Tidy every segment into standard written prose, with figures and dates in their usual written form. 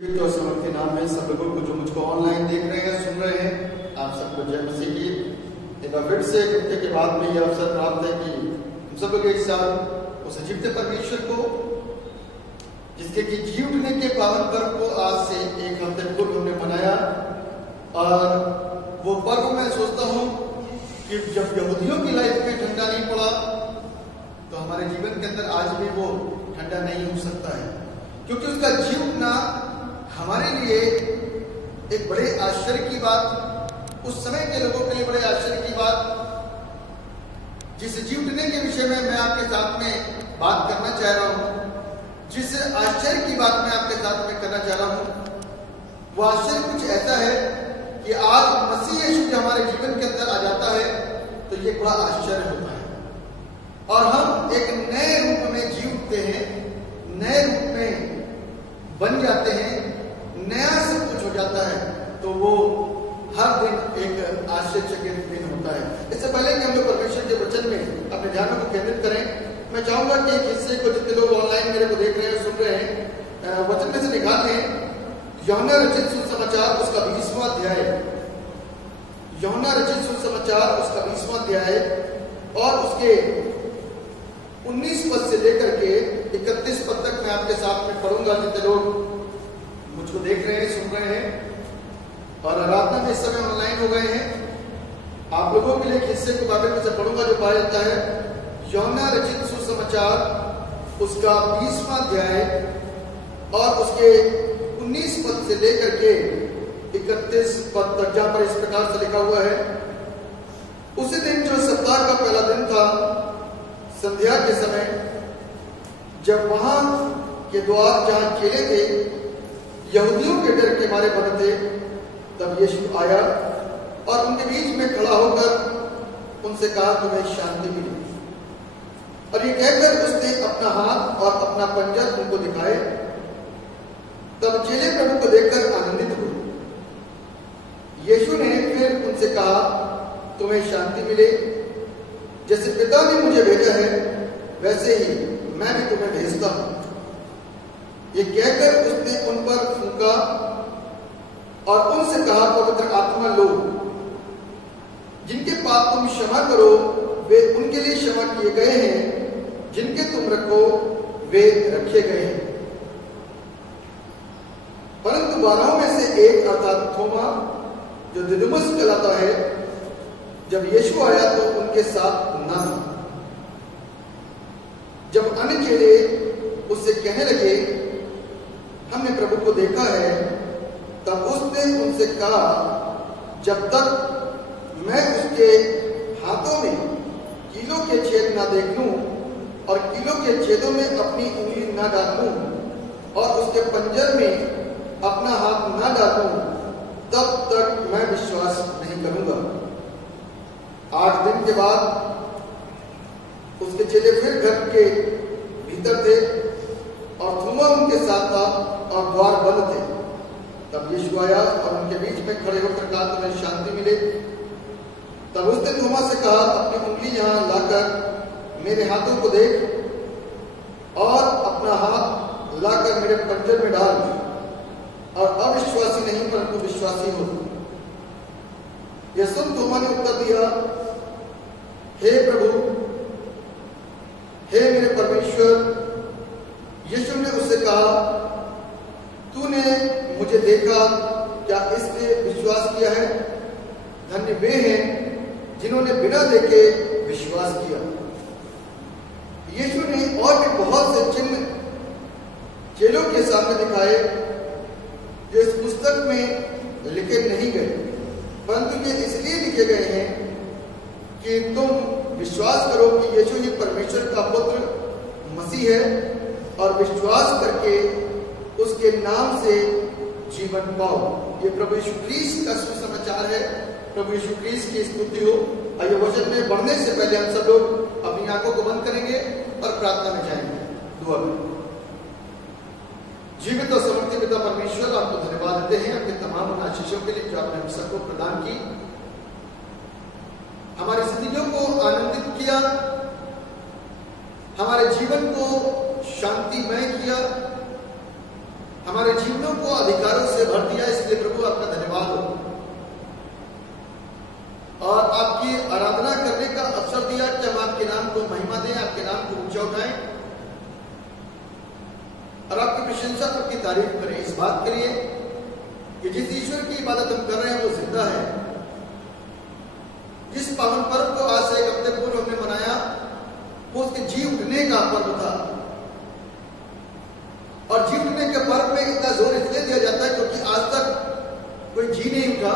तो समर्थ के नाम में सब लोगों को जो मुझको ऑनलाइन देख रहे हैं, सुन रहे हैं, आप सबको जय मसीह की। एक बार फिर से एक हफ्ते के बाद में ये अवसर प्राप्त है कि हम सब लोग एक साथ उस जीवते परमेश्वर को, जिसके कि जी उठने के पावन पर्व को आज से एक हफ्ते पूर्व हमने मनाया। और वो पर्व मैं सोचता हूँ कि जब यहूदियों की लाइफ में ठंडा नहीं पड़ा तो हमारे जीवन के अंदर आज भी वो ठंडा नहीं हो सकता है, क्योंकि उसका जी उठना हमारे लिए एक बड़े आश्चर्य की बात, उस समय के लोगों के लिए बड़े आश्चर्य की बात, जिस जी उठने के विषय में मैं आपके साथ में बात करना चाह रहा हूं, जिस आश्चर्य की बात मैं आपके साथ में करना चाह रहा हूं, वो आश्चर्य कुछ ऐसा है कि आज मसीह यीशु जब हमारे जीवन के अंदर आ जाता है तो ये बड़ा आश्चर्य होता है और हम एक नए रूप में जी उठते हैं, नए रूप में बन जाते हैं, नया सब कुछ हो जाता है। तो वो हर दिन एक आश्चर्यचकित दिन होता है। इससे पहले कि हम लोग परमेश्वर के वचन में अपने ध्यान को केंद्रित करें, मैं चाहूंगा कि एक हिस्से को जितने लोग ऑनलाइन मेरे को देख रहे हैं, सुन रहे हैं, वचन में से निकाल लें यूहन्ना रचित सुसमाचार उसका 20वां अध्याय, यूहन्ना रचित सुसमाचार उसका 20वां अध्याय और उसके 19 पद से लेकर के 31 पद तक मैं आपके साथ में पढ़ूंगा। जितने लोग मुझको देख रहे हैं, सुन रहे हैं और आराधना में इस समय ऑनलाइन हो गए हैं, आप लोगों के लिए एक हिस्से को बाइबल में से पढ़ूंगा जो पाया जाता है यूहन्ना रचित सुसमाचार उसका 20वां अध्याय और उसके 19 पद से लेकर के 31 पद तक, जहां पर इस प्रकार से लिखा हुआ है, उसी दिन जो सप्ताह का पहला दिन था, संध्या के समय, जब वहां के द्वार जहां चेले थे यहूदियों के डर के मारे बंद थे, तब यीशु आया और उनके बीच में खड़ा होकर उनसे कहा, तुम्हें शांति मिली। और ये कहकर उसने अपना हाथ और अपना पंजर उनको दिखाए। तब चेले प्रभु को देखकर आनंदित हुए। यीशु ने फिर उनसे कहा, तुम्हें शांति मिले। जैसे पिता ने मुझे भेजा है वैसे ही मैं भी तुम्हें भेजता हूं। ये कहकर उसने उन पर फूंका और उनसे कहा, पवित्र आत्मा लो। जिनके पाप तुम क्षमा करो वे उनके लिए क्षमा किए गए हैं, जिनके तुम रखो वे रखे गए हैं। परंतु 12 में से एक अर्थात थोमा, जो दिदुमुस कहलाता है, जब यीशु आया तो उनके साथ न था। जब अन्य चेले उससे कहने लगे, हमने प्रभु को देखा है, तब उसने उनसे कहा, जब तक मैं उसके हाथों में कीलों के छेद ना देख लूं और कीलों के छेदों में अपनी उंगली ना डालूं और उसके पंजर में अपना हाथ ना डालूं, तब तक मैं विश्वास नहीं करूंगा। 8 दिन के बाद उसके चेले फिर घर के भीतर थे और थोमा उनके साथ था और द्वार बंद थे। तब यीशु आया और उनके बीच में खड़े होकर कहा, तुम्हें शांति मिले। तब उसने थोमा से कहा, अपनी उंगली यहां लाकर मेरे हाथों को देख और अपना हाथ लाकर मेरे पंजर में डाल, और अविश्वासी नहीं परंतु विश्वासी हो। यह सुन थोमा ने उत्तर दिया, हे प्रभु, हे मेरे परमेश्वर। यीशु ने उससे कहा, तूने मुझे देखा, क्या इसलिए विश्वास किया है? धन्य वे हैं जिन्होंने बिना देखे विश्वास किया। यीशु ने और भी बहुत से चिन्ह चेलों के सामने दिखाए जो इस पुस्तक में लिखे नहीं गए, परंतु ये इसलिए लिखे गए हैं कि तुम विश्वास करो कि यीशु ही परमेश्वर का पुत्र मसीह है और विश्वास करके उसके नाम से जीवन पाओ। ये प्रभु यीशु क्रिस्ट का सुसमाचार है। प्रभु यीशु क्रिस्ट की स्तुति हो। आइए वचन में बढ़ने से पहले हम सब लोग अपनी आंखों को बंद करेंगे और प्रार्थना में जाएंगे। दुआ में। जीवित और समर्थी पिता परमेश्वर, आपको धन्यवाद देते हैं आपके तमाम उन आशीषों के लिए जो आपने हम सबको प्रदान की, हमारी जिंदगियों को आनंदित किया, हमारे जीवन को शांतिमय किया, हमारे जीवनों को अधिकारों से भर दिया। इसलिए प्रभु आपका धन्यवाद हो और आपकी आराधना करने का अवसर दिया कि हम आपके नाम को महिमा दें, आपके नाम को ऊंचा उठाएं और आपकी प्रशंसा, आपकी तारीफ करें। इस बात के लिए कि जिस ईश्वर की इबादत हम कर रहे हैं वो जिंदा है। जिस पावन पर्व को आज से एक हफ्ते पूर्व हमने मनाया वो उसके जी उठने का पर्व था और जी उठने के पर्व में इतना जोर इसलिए दिया जाता है क्योंकि आज तक कोई जी नहीं उठा,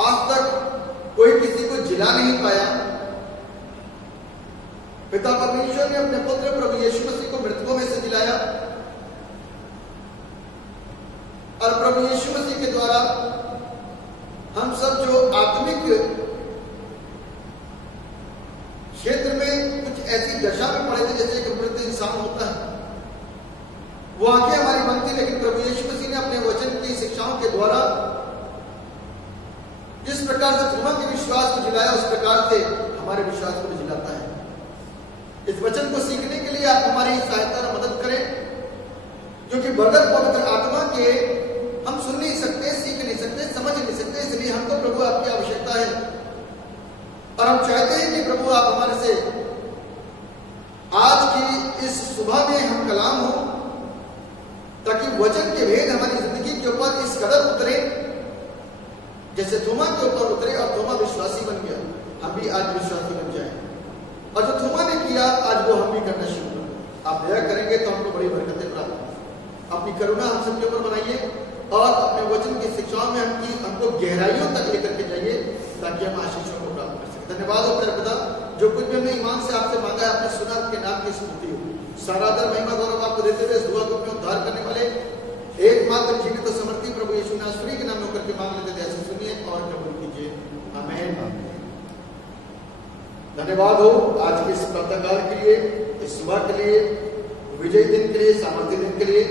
आज तक कोई किसी को जिला नहीं पाया। पिता परमेश्वर ने अपने पुत्र प्रभु यीशु मसीह को मृतकों में से जिलाया और प्रभु यीशु मसीह के द्वारा हम सब जो आत्मिक क्षेत्र में कुछ ऐसी दशा में पड़े थे जैसे एक मृत इंसान होता है, वो आंखें हमारी बंद थी, लेकिन प्रभु यीशु मसीह ने अपने वचन की शिक्षाओं के द्वारा जिस प्रकार से थोमा के विश्वास को जिलाया उस प्रकार से हमारे विश्वास को भी जिलाता है। इस वचन को सीखने के लिए आप हमारी सहायता और मदद करें, क्योंकि बगैर पवित्र आत्मा के हम सुन नहीं सकते, सीख नहीं सकते, समझ नहीं सकते। इसलिए हमको प्रभु आपकी आवश्यकता है और हम चाहते हैं कि प्रभु आप हमारे से आज की इस सुबह में हम कलाम हो, ताकि वचन के भेद हमारी जिंदगी के ऊपर इस कदर उतरे जैसे थोमा के ऊपर उतरे और थोमा विश्वासी बन गया, हम भी आज विश्वासी बन जाए और जो थोमा ने किया आज वो हम भी करना शुरू करें। आप दया करेंगे तो हमको बड़ी बरकतें प्राप्त होंगी। अपनी करुणा हम सबके ऊपर बनाइए और अपने वचन की शिक्षाओं में हमको गहराइयों तक लेकर के जाइए ताकि हम आशीषों को प्राप्त कर सकें। धन्यवाद हो मेरे पिता, जो कुछ भी हमने ईमान से आपसे मांगा है आपने सुना, आपके नाम की स्तुति हो। सारा आदर महिमा गौरव आपको देते हुए इस दुआ को अपने उद्धार करने वाले एकमात्र जीवित और समर्थी प्रभु यीशु नासरी के नाम में होकर के मांग लेते थे, ऐसे सुनिए और कबूल कीजिए। आमीन। धन्यवाद हो आज के इस प्रातःकाल के लिए, इस सुबह के लिए, विजय दिन के लिए, सामर्थ्य दिन के लिए,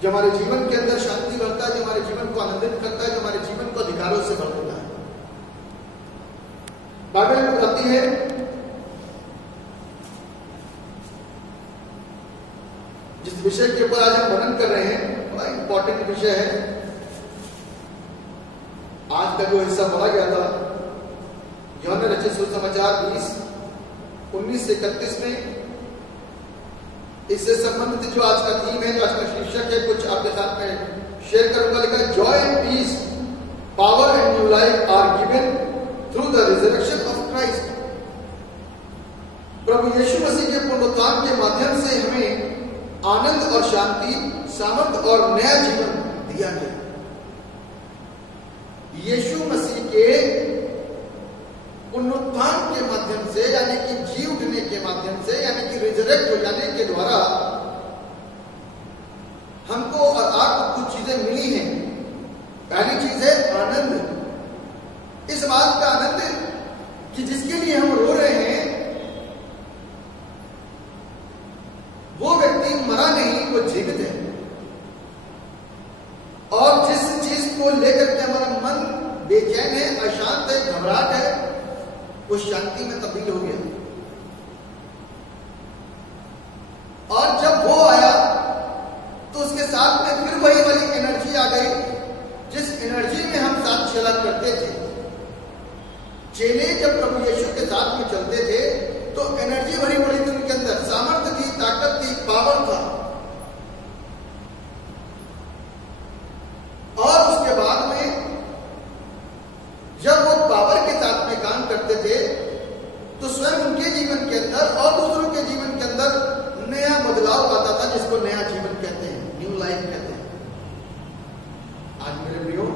जो हमारे जीवन के अंदर शांति भरता है, जो हमारे जीवन को आनंदित करता है, जो हमारे जीवन को अधिकारों से भर देता है। बाइबल में बताती है जिस विषय के ऊपर आज हम वर्णन कर रहे हैं बड़ा इंपॉर्टेंट विषय है। आज का जो हिस्सा बोला गया था यूहन्ना रचित सुसमाचार 20:19 से 31 में, इससे संबंधित जो आज का थीम है, जो आज का शीर्षक है, कुछ आपके साथ में शेयर करूंगा। लिखा joy and peace, power and new life are given through the resurrection of Christ. प्रभु यीशु मसीह के पुनरुत्थान के माध्यम से हमें आनंद और शांति, सामर्थ और नया जीवन दिया गया। यीशु मसीह के पुनरुत्थान के माध्यम से, यानी कि जी उठने के माध्यम से, यानी कि रिजरेक्ट हो जाने के द्वारा हमको और आपको कुछ चीजें मिली हैं। पहली चीज है आनंद। इस बात का आनंद कि जिसके लिए हम रो रहे हैं वो व्यक्ति मरा नहीं, वो जीवित है, और जिस चीज को लेकर के हमारा मन बेचैन है, अशांत है, घबराहट है, वो शांति में तब्दील हो गया। और जब वो आया तो उसके साथ में फिर वही वाली एनर्जी आ गई जिस एनर्जी में हम साथ चला करते थे। चेले जब प्रभु यीशु के साथ में चलते थे तो एनर्जी भरी पड़ी थी उनके अंदर, सामर्थ्य थी, ताकत थी, पावर था। और उसके बाद में जब वो पावर के साथ में काम करते थे तो स्वयं उनके जीवन के अंदर और दूसरों के जीवन के अंदर नया बदलाव आता था, जिसको नया जीवन कहते हैं, न्यू लाइफ कहते हैं। आज मेरे प्रियो,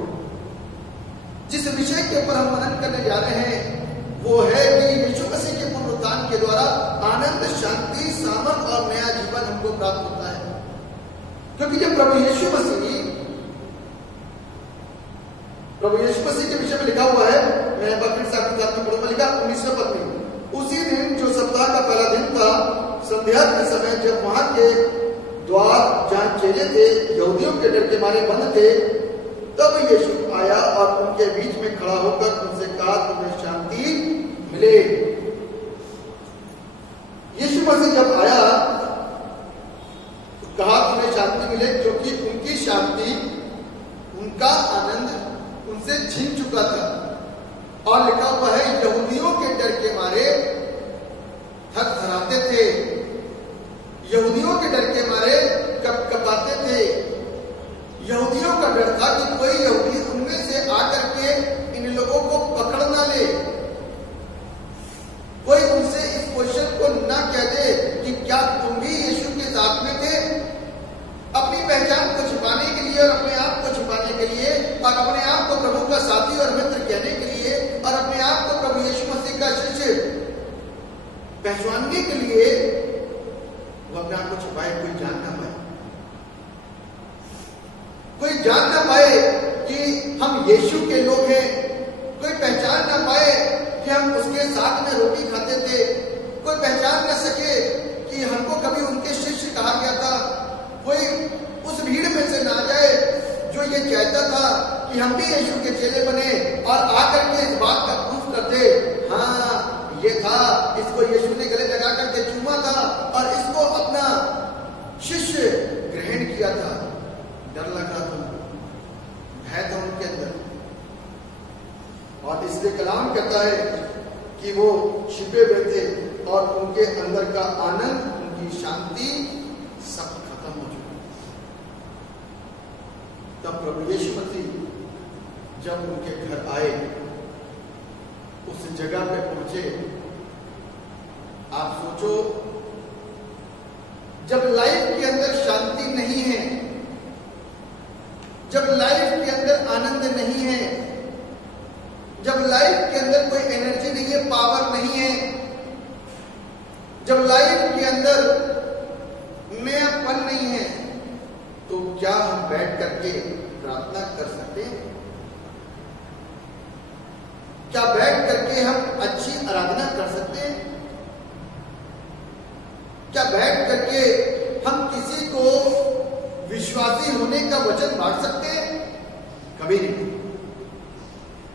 जिस विषय के ऊपर हम मनन करने जा रहे हैं वो है कि यीशु मसीह के पुनरुत्थान के द्वारा आनंद, शांति, सामर्थ और नया जीवन हमको प्राप्त होता है। क्योंकि जब प्रभु यीशु मसीह के विषय में लिखा हुआ है, मैं फिर से आपके साथ में पढ़ूंगा। लिखा 19वें पद में, उसी दिन जो सप्ताह का पहला दिन था, संध्या के समय जब वहां के द्वार जहां चेले थे यहूदियों के डर के मारे बंद थे, तब यीशु आया और उनके बीच में खड़ा होकर उनसे कहा, तुम्हें शांति मिले। यीशु मसीह जब आया कहा तुम्हें शांति मिले, क्योंकि उनकी शांति, उनका आनंद उनसे छिन चुका था। और लिखा हुआ है यहूदियों के डर के मारे थरथराते थे, यहूदियों के डर के मारे कपकपाते थे। यहूदियों का डर था कि कोई यहूदी उनमें से आकर के इन लोगों को पकड़ ना ले, कोई उनसे इस क्वेश्चन को ना कह दे कि क्या तुम भी यीशु के साथ में थे। अपनी पहचान को छिपाने के लिए और अपने आप को छिपाने के लिए और अपने आप को प्रभु का साथी और मित्र कहने के लिए और अपने आप को प्रभु यीशु मसीह का शिष्य पहचानने के लिए वो अपने आप को छुपाए, कोई जान ना पाए, कोई जान ना पाए कि हम यीशु के लोग हैं, कोई पहचान ना पाए कि हम उसके साथ में रोटी खाते थे, कोई पहचान न सके कि हमको कभी उनके शिष्य कहा गया था, कोई उस भीड़ में से ना जाए जो ये कहता था कि हम भी यीशु के चेले बने और आकर के इस बात का प्रूफ कर दे, हाँ ये था, इसको यीशु ने गले लगा करके चूमा था और इसको अपना शिष्य ग्रहण किया था। डर लग रहा था, भय था उनके अंदर। और इसलिए कलाम कहता है कि वो छिपे हुए थे और उनके अंदर का आनंद, उनकी शांति सब खत्म हो चुका। तब प्रभु यीशु मसीह जब उनके घर आए, उस जगह पे पहुंचे, आप सोचो, जब लाइफ के अंदर शांति नहीं है, जब लाइफ के अंदर आनंद नहीं है, जब लाइफ के अंदर कोई एनर्जी नहीं है, पावर नहीं है, जब लाइफ के अंदर नयापन नहीं है, तो क्या हम बैठ करके प्रार्थना कर सकते हैं? क्या बैठ करके हम अच्छी आराधना कर सकते हैं? क्या बैठ करके हम किसी को विश्वासी होने का वचन बांट सकते हैं? कभी नहीं।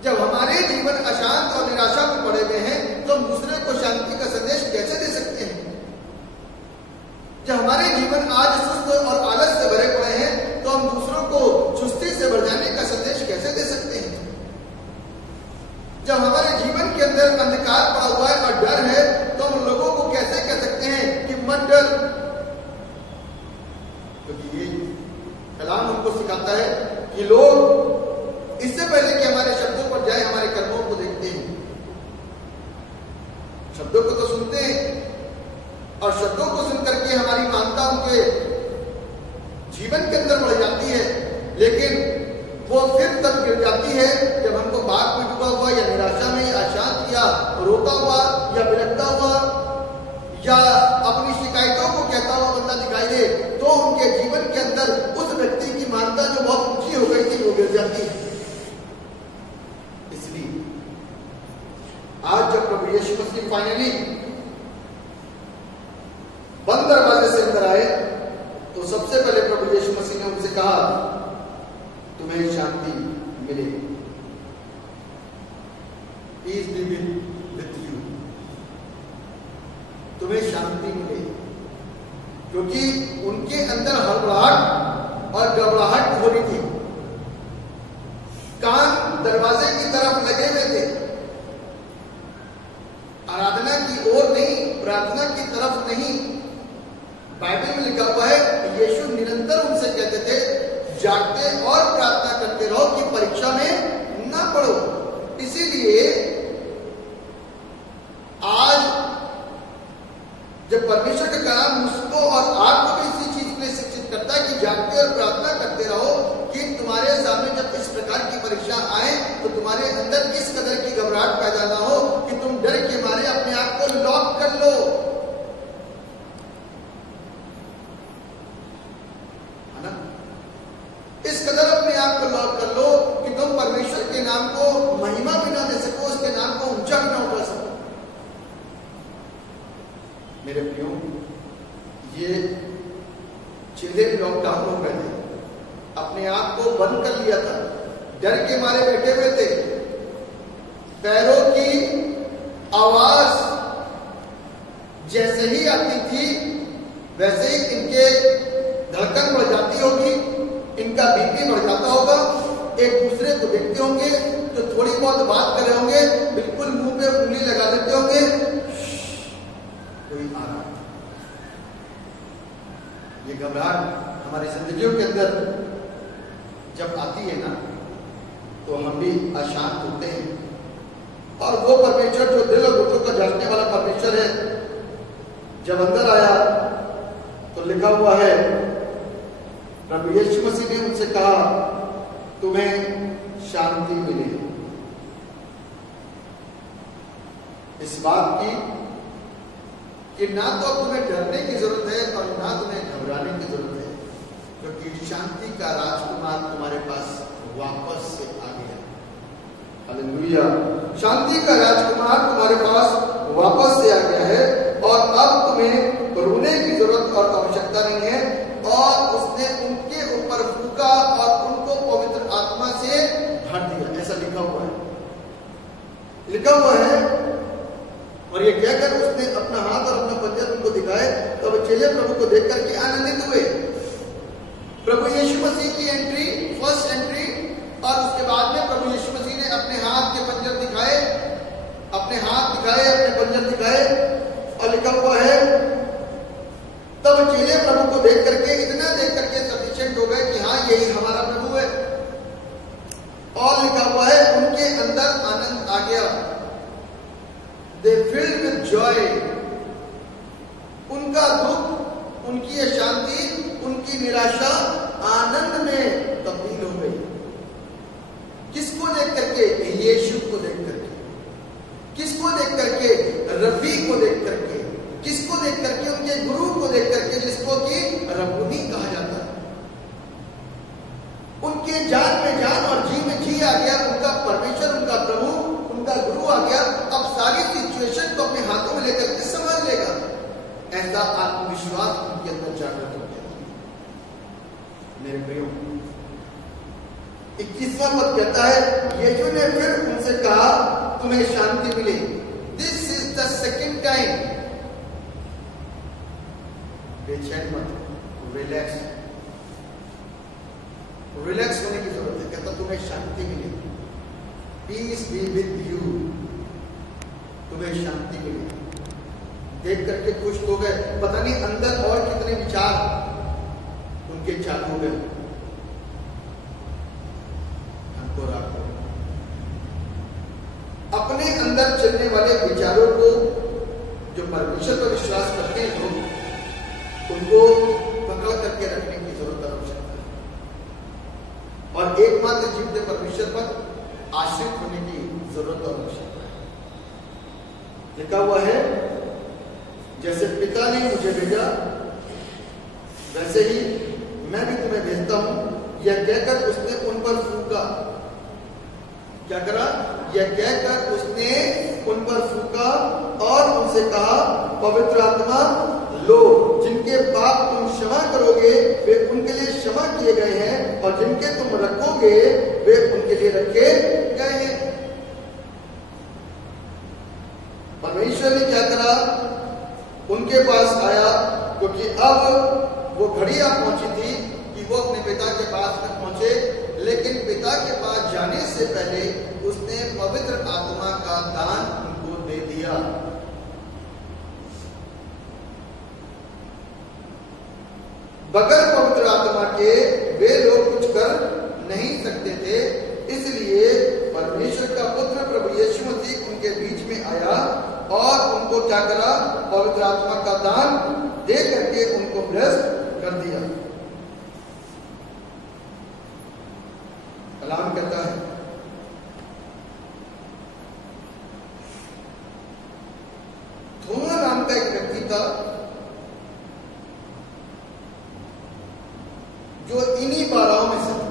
जब हमारे जीवन अशांत और निराशा में पड़े हुए हैं तो हम दूसरे को शांति का संदेश कैसे दे सकते हैं? जब हमारे जीवन आज सुस्त और आलस से भरे पड़े हैं तो हम दूसरों को चुस्ती से भर जाने का संदेश कैसे दे सकते हैं? जब हमारे जीवन के अंदर अंधकार पड़ा हुआ है और डर है तो हम लोगों को कैसे कह सकते हैं कि मत डर? क्योंकि ये कलाम हमको सिखाता है कि लोग इससे पहले कि हमारे शब्दों पर जाए, हमारे कर्मों को देखते हैं। शब्दों को तो सुनते हैं और शब्दों को सुनकर के हमारी मानता उनके जीवन के अंदर बढ़ जाती है, लेकिन वो फिर तब गिर जाती है जब हमको बात में डूबा हुआ या निराशा में या अशांत या रोता हुआ या बिलखता हुआ या अपनी शिकायतों को कहता हुआ बंदा दिखाई दे, तो उनके जीवन के अंदर उस व्यक्ति की मानता जो बहुत ऊंची हो गई थी वो गिर जाती है। इसलिए आज जब प्रभु यीशु मसीह फाइनली बंद दरवाजे से अंदर आए तो सबसे पहले प्रभु यीशु मसीह ने उनसे कहा, तुम्हें शांति मिले, पीस बी विद यू, तुम्हें शांति मिले। क्योंकि उनके अंदर हड़बड़ाहट और घबराहट हो रही थी, कान दरवाजे की तरफ लगे हुए थे, आराधना की ओर नहीं, प्रार्थना की तरफ नहीं। बाइबल में लिखा हुआ है यीशु निरंतर उनसे कहते थे, जागते और प्रार्थना करते रहो कि परीक्षा में ना पड़ो। इसीलिए आज जब परमेश्वर का कलाम मुझको और आपको भी इसी चीज में शिक्षित करता है कि जागते और प्रार्थना करते रहो कि तुम्हारे सामने जब इस प्रकार की परीक्षा आए तो तुम्हारे अंदर इस कदर की घबराहट पैदा ना हो कि तुम डर के मारे अपने आप को लॉक कर लो। है ना? इस कदर अपने आप को लॉक कर लो कि तुम परमेश्वर के नाम को महिमा भी ना दे सको, उसके नाम को ऊंचा भी ना उठा सको। मेरे प्रियो, ये चेले लॉकडाउन हो गए थे, अपने आप को बंद कर लिया था, डर के मारे बैठे हुए थे। पैरों की आवाज जैसे ही आती थी वैसे ही इनके धड़कन बढ़ जाती होगी, इनका बीपी बढ़ जाता होगा, एक दूसरे को देखते होंगे, जो थोड़ी बहुत बात कर रहे होंगे बिल्कुल मुंह पे उंगली लगा देते होंगे, कोई आ रहा है। ये घबराहट हमारी जिंदगियों के अंदर जब आती है ना, तो हम भी अशांत होते हैं। और वो परमेश्वर जो दिल और घुटनों को जांचने वाला परमेश्वर है, जब अंदर आया तो लिखा हुआ है, प्रभु यीशु मसीह ने उनसे कहा, तुम्हें शांति मिले। इस बात की कि ना तो तुम्हें डरने की जरूरत है और ना तुम्हें घबराने की जरूरत है, क्योंकि शांति का राजकुमार तुम्हारे पास वापस से आ गया। हालेलुया। शांति का राजकुमार तुम्हारे पास वापस से आ गया है और अब तुम्हें रोने की जरूरत और आवश्यकता नहीं है। और उसने उनके ऊपर फूंका और उनको पवित्र आत्मा से भर दिया, ऐसा लिखा हुआ है, लिखा हुआ है। और ये कहकर उसने अपना हाथ और अपना पंजा उनको दिखाए, तो अब चेले प्रभु को देख करके आनंदित हुए। प्रभु यीशु मसीह की एंट्री, फर्स्ट एंट्री, और उसके बाद में प्रभु यीशु मसीह ने अपने हाथ के पंजर दिखाए, अपने हाथ दिखाए, अपने पंजर दिखाए, और लिखा हुआ है, तब चेले प्रभु को देख करके, इतना देख करके सफिशिएंट हो गए कि हाँ यही हमारा प्रभु है। और लिखा हुआ है, उनके अंदर आनंद आ गया। They filled with joy। उनका दुख, उनकी अशांति, उनकी निराशा आनंद में तब्दील हो गई। किसको देख करके? यीशु को देख करके। किसको देख करके? रब्बी को देख करके। किसको देख करके? उनके गुरु को देख करके, जिसको कि रब्बुनी कहा जाता है। उनके जान में जान और जी में जी आ गया, उनका परमेश्वर, उनका प्रभु, उनका गुरु आ गया। अब सारी सिचुएशन को अपने हाथों में लेकर के समझ लेगा, ऐसा आत्मविश्वास उनके अंदर जागृत हो गया। मेरे प्रियो, 21वां पद कहता है, यीशु ने फिर उनसे कहा, तुम्हें शांति मिले। This is the second time. बेचैन मत, रिलैक्स, रिलैक्स होने की जरूरत है। कहता तुम्हें शांति मिले, पीस बी विद यू, तुम्हें शांति मिले। देख करके खुश हो गए, पता नहीं अंदर और कितने विचार उनके चालू हो गए। हमको रखो अपने अंदर चलने वाले विचारों को, जो परमेश्वर पर विश्वास करते हैं लोग, उनको पकड़ करके रखने की जरूरत आवश्यकता है और एकमात्र जीवते परमेश्वर पर आश्रित होने की जरूरत और आवश्यकता है। लिखा हुआ है, जैसे पिता ने मुझे भेजा वैसे ही मैं भी तुम्हें भेजता हूं। यह कहकर उसने उन पर फूंका। क्या करा? यह कहकर उसने उन पर फूंका और उनसे कहा, पवित्र आत्मा लो। जिनके पाप तुम क्षमा करोगे वे उनके लिए क्षमा किए गए हैं, और जिनके तुम रखोगे वे उनके लिए रखे गए हैं। परमेश्वर ने क्या करा? उनके पास आया, क्योंकि अब वो घड़ी आ पहुंची थी कि वो अपने पिता के पास में पहुंचे। लेकिन पिता के पास जाने से पहले उसने पवित्र आत्मा का दान उनको दे दिया। बगैर पवित्र आत्मा के वे लोग कुछ कर नहीं सकते थे। इसलिए परमेश्वर का पुत्र प्रभु यीशु मसीह उनके बीच में आया और उनको क्या करा? पवित्र आत्मा का दान दे करके उनको भ्रष्ट कर दिया। कलाम कहता है, थोमा नाम का एक व्यक्ति था जो इन्हीं 12 में से था।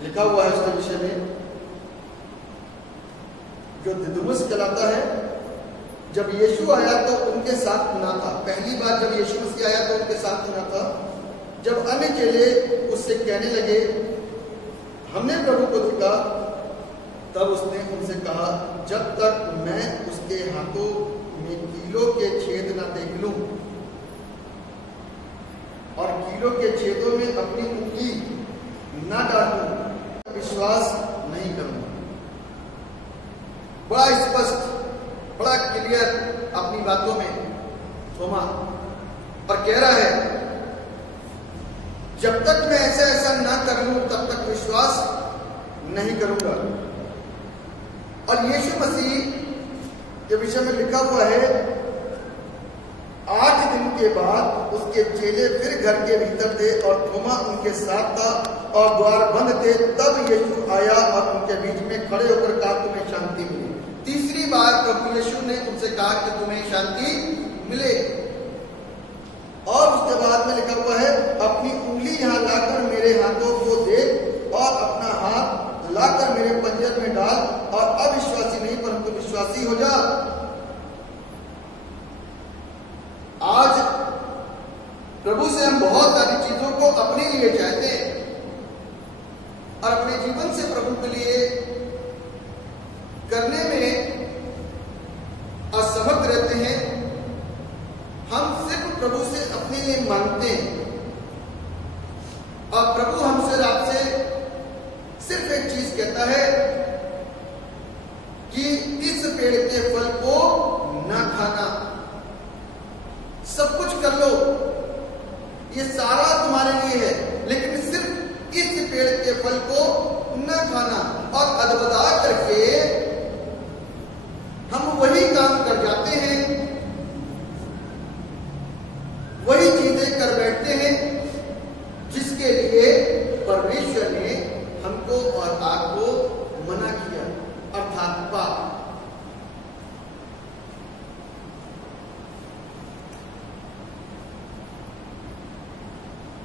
लिखा हुआ है उसके विषय में, जो दिदुमुस कहलाता है। जब यीशु आया तो उनके साथ ना था। पहली बार जब यीशु मसीह आया तो उनके साथ ना था। जब अन्य चेले उससे कहने लगे, हमने प्रभु को देखा, तब उसने उनसे कहा, जब तक मैं उसके हाथों में कीलों के छेद ना देख लूं कीड़ों के छेदों में अपनी उंगली न डालूं, विश्वास नहीं करूंगा। बड़ा स्पष्ट, बड़ा क्लियर अपनी बातों में थोमा और कह रहा है जब तक मैं ऐसा ऐसा ना कर लूं तब तक विश्वास नहीं करूंगा। और यीशु मसीह के विषय में लिखा हुआ है 8 दिन के बाद उसके चेले फिर घर के भीतर थे और थोमा उनके साथ था और द्वार बंद थे। तब यीशु आया और उनके बीच में खड़े होकर कहा तुम्हें शांति मिले। तीसरी बार प्रभु यीशु ने उनसे कहा कि तुम्हें शांति मिले। और उसके बाद में लिखा हुआ है अपनी उंगली यहां लाकर मेरे हाथों को दे और अपना हाथ लाकर मेरे पंजर में डाल और अविश्वासी नहीं परंतु विश्वासी हो जा। आज प्रभु से हम बहुत सारी चीजों को अपने लिए चाहते हैं और अपने जीवन से प्रभु के लिए करने में असमर्थ रहते हैं। हम सिर्फ प्रभु से अपने लिए मांगते हैं और प्रभु हमसे आपसे सिर्फ एक चीज कहता है कि इस पेड़ के फल को ना खाना। सब कुछ कर लो, ये सारा तुम्हारे लिए है, लेकिन सिर्फ इस पेड़ के फल को न खाना। और अदबदा करके हम वही काम कर जाते हैं, वही चीजें कर बैठते हैं जिसके लिए परमेश्वर ने हमको और आपको मना किया, अर्थात पाप।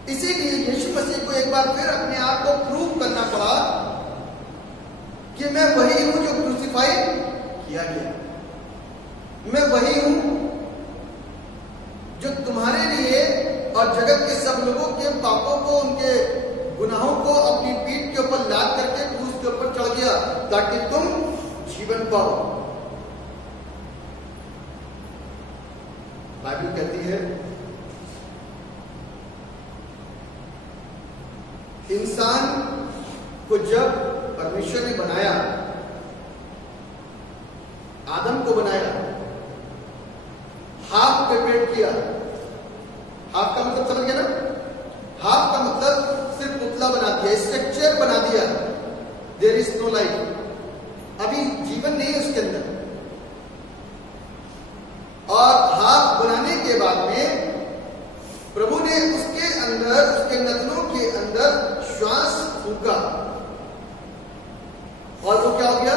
इसीलिए यीशु मसीह को एक बार फिर अपने आप को प्रूव करना पड़ा कि मैं वही हूं जो क्रूसिफाई किया गया, मैं वही हूं जो तुम्हारे लिए और जगत के सब लोगों के पापों को, उनके गुनाहों को अपनी पीठ के ऊपर लाद करके क्रूस के ऊपर चढ़ गया ताकि तुम जीवन पाओ। बाइबल कहती है इंसान को जब परमेश्वर ने बनाया, आदम को बनाया, हाफ प्रिपेयर किया। हाफ का मतलब समझ गया ना? हाफ का मतलब सिर्फ पुतला बना दिया, स्ट्रक्चर बना दिया, देयर इज नो लाइफ, अभी जीवन नहीं है उसके अंदर। और हाफ बनाने के बाद में प्रभु ने उसके अंदर, उसके नथनों के अंदर श्वास फूंका और वो क्या हो गया?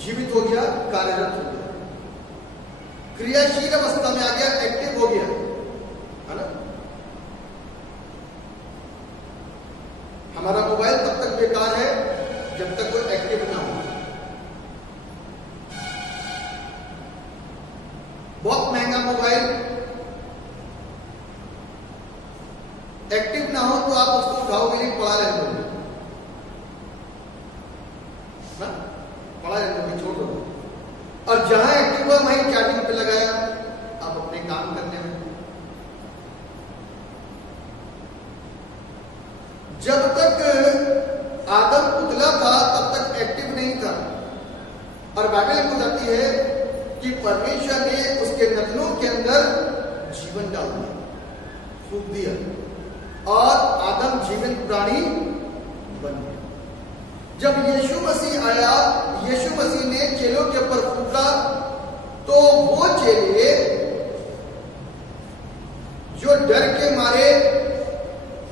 जीवित हो गया, कार्यरत हो गया, क्रियाशील अवस्था में आ गया, एक्टिव हो गया, है ना? हमारा मोबाइल तब तक बेकार है जब तक वो एक्टिव ना हो। बहुत महंगा मोबाइल एक्टिव ना हो तो आप उसको उठाओगे नहीं, पड़ा रहने दोगे ना, पड़ा रहने दोगे, छोड़ दो। और जहां एक्टिव हुआ वहीं चार्जिंग पे लगाया, आप अपने काम करने में। जब तक आदम पुतला था तब तक एक्टिव नहीं था। और बाइबल में बताती है कि परमेश्वर ने उसके नथनों के अंदर जीवन डाल दिया, फूंक दिया और आदम जीवन प्राणी बन गया। जब यीशु मसीह आया, यीशु मसीह ने चेलों के ऊपर फूंका तो वो चेले जो डर के मारे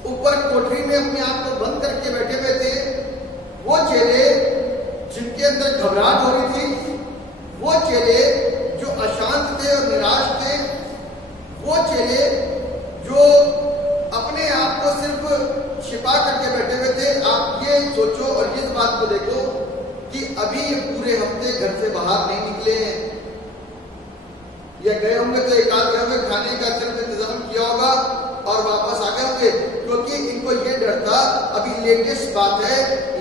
ऊपर कोठरी में अपने आप को बंद करके बैठे हुए थे, वो चेले जिनके अंदर घबराहट हो रही थी, वो चेले जो अशांत थे और निराश थे, वो चेले जो अपने आप को सिर्फ छिपा करके बैठे हुए थे। आप ये सोचो और इस बात को देखो कि अभी ये पूरे हफ्ते घर से बाहर नहीं निकले हैं, या गए होंगे तो एक आध घर में खाने का सिर्फ इंतजाम किया होगा और वापस आ गए होंगे, क्योंकि इनको ये डर था। अभी लेटेस्ट बात है,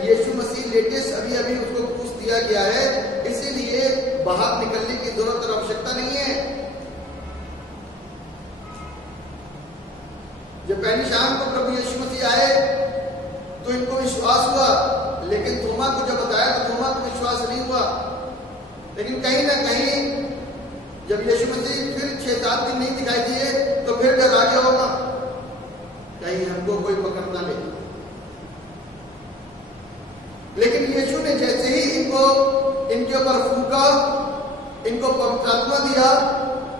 यीशु मसीह लेटेस्ट अभी अभी उसको क्रूस दिया गया है, इसीलिए बाहर निकलने की जरूरत और आवश्यकता नहीं है। जब पहली शाम को प्रभु यीशु मसीह आए तो इनको विश्वास हुआ, लेकिन थोमा को जब बताया तो थोमा को विश्वास नहीं हुआ। लेकिन कहीं ना कहीं जब यीशु मसीह फिर 6-7 दिन नहीं दिखाई दिए तो फिर डर आ गया होगा, कहीं हमको कोई पकड़ ना ले। लेकिन यीशु ने जैसे ही इनके ऊपर फूंका, इनको पवित्र आत्मा दिया,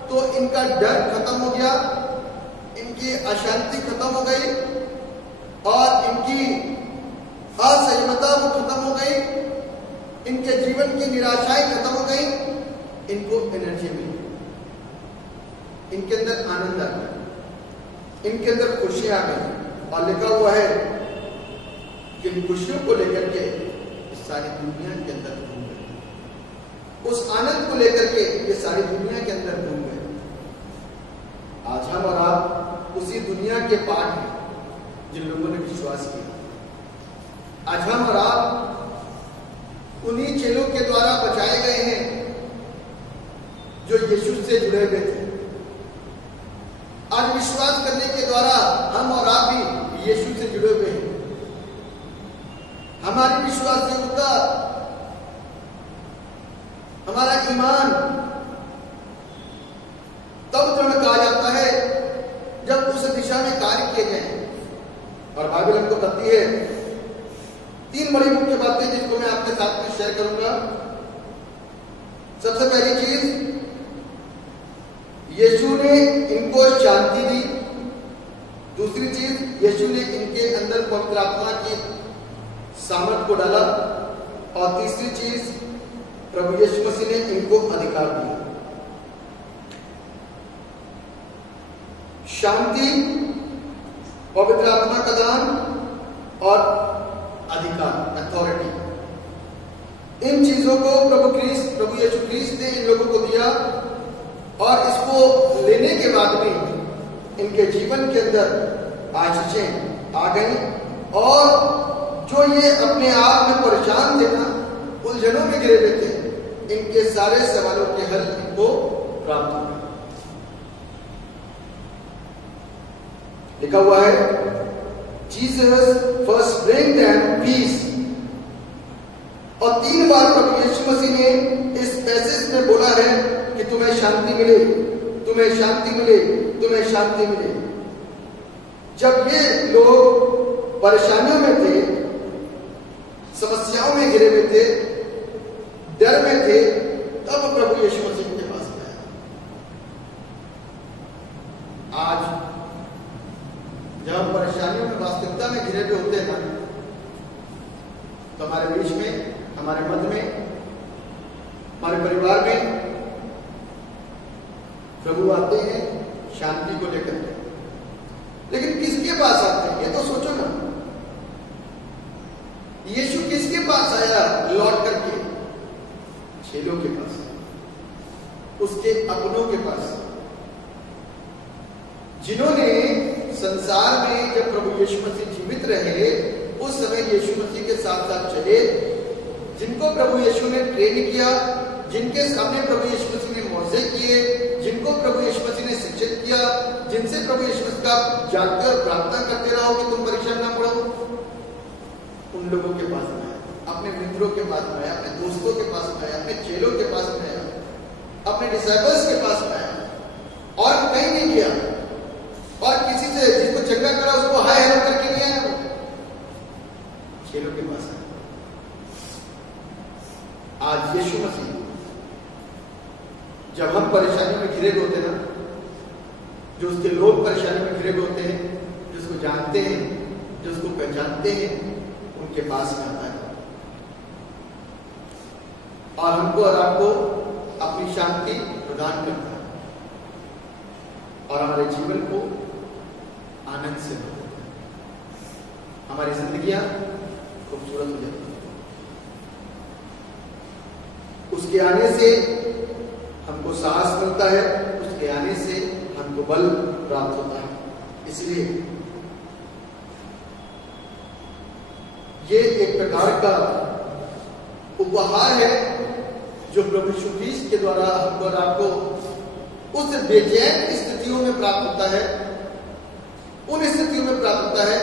तो इनका डर खत्म हो गया, इनकी अशांति खत्म हो गई और इनकी असहजता वो खत्म हो गई, इनके जीवन की निराशाएं खत्म हो गई, इनको एनर्जी मिली, इनके अंदर आनंद आ गया, इनके अंदर खुशियां आ गई। और लिखा हुआ है कि इन खुशियों को लेकर के सारी दुनिया के अंदर घूम गए, उस आनंद को लेकर के ये सारी दुनिया के अंदर घूम गए। आज हम और आप उसी दुनिया के पार्ट हैं जिन लोगों ने विश्वास किया। आज हम और आप उन्हीं चेलों के द्वारा बचाए गए हैं जो यीशु से जुड़े हुए थे। आज विश्वास करने के द्वारा हम और आप भी यीशु से जुड़े हुए हैं। हमारी विश्वास योग्यता, हमारा ईमान तब दृढ़ कहा जाता है जब उस दिशा में कार्य किए जाए। और बाइबल हमको बताती है 3 बड़ी मुख्य बातें जिनको मैं आपके साथ में शेयर करूंगा। सबसे पहली चीज, यीशु ने इनको शांति दी। दूसरी चीज, यीशु ने इनके अंदर पवित्र आत्मा की सामर्थ को डाला। और तीसरी चीज, प्रभु यीशु मसीह ने इनको अधिकार दिया। शांति, पवित्र आत्मा का दान और अधिकार, अथॉरिटी, इन चीजों को प्रभु यीशु क्रिस्ट ने इन लोगों को दिया। और इसको लेने के बाद में इनके जीवन के अंदर आशीषें आ गई और जो ये अपने आप में परेशान थे ना, उलझनों में घिरे हुए थे, इनके सारे सवालों के हल इनको प्राप्त हुए। लिखा हुआ है, Jesus first bring them peace. और 3 बार प्रभु यीशु मसीह ने इस पैसेज में बोला है कि तुम्हें शांति मिले, तुम्हें शांति मिले, तुम्हें शांति मिले। जब ये लोग परेशानियों में थे, समस्याओं में घिरे हुए थे, डर में थे, तब प्रभु यीशु मसीह के पास गया। आज जब हम परेशानियों में, वास्तविकता में घिरे हुए होते हैं ना, तो हमारे बीच में, हमारे मध्य में, हमारे परिवार में प्रभु आते हैं शांति को लेकर के। लेकिन किसके पास आते हैं, ये तो सोचो ना। यीशु किसके पास आया लौट करके? चेलों के पास, उसके अपनों के पास, जिन्होंने संसार में जब प्रभु यीशु मसीह जीवित रहे उस समय यीशु मसीह के साथ साथ चले, जिनको प्रभु यीशु ने ट्रेन किया, जिनके सामने प्रभु यीशु मसीह ने मौजे किए, जिनको प्रभु यीशु मसीह ने शिक्षित किया, जिनसे प्रभु यीशु मसीह का जागते और प्रार्थना करते रहो कि तुम परीक्षा ना पढ़ो, उन लोगों के पास में आया, अपने मित्रों के पास में आया, अपने दोस्तों के पास में आया, अपने चेलों के पास में आया, अपने डिसाइपल्स के पास में आया और कहीं नहीं गया। और किसी से जिसको चंगा करा उसको हाय हेलो करके नहीं आया, चेलों के पास आया। आज यीशु मसीह, जब हम परेशानी में घिरे होते हैं ना, जो उसके लोग परेशानी में घिरे होते हैं, जिसको जानते हैं, जो उसको पहचानते हैं, उनके पास में आता है और हमको और आपको अपनी शांति प्रदान करता है और हमारे जीवन को आनंद से भरता है। हमारी जिंदगियां खूबसूरत हो जाती है। उसके आने से हमको साहस मिलता है, उसके आने से हमको बल प्राप्त होता है। इसलिए ये एक प्रकार का उपहार है जो प्रभु यीशु क्रिस्ट के द्वारा हमको और आपको उस बेचैन स्थितियों में प्राप्त होता है उन स्थितियों में प्राप्त होता है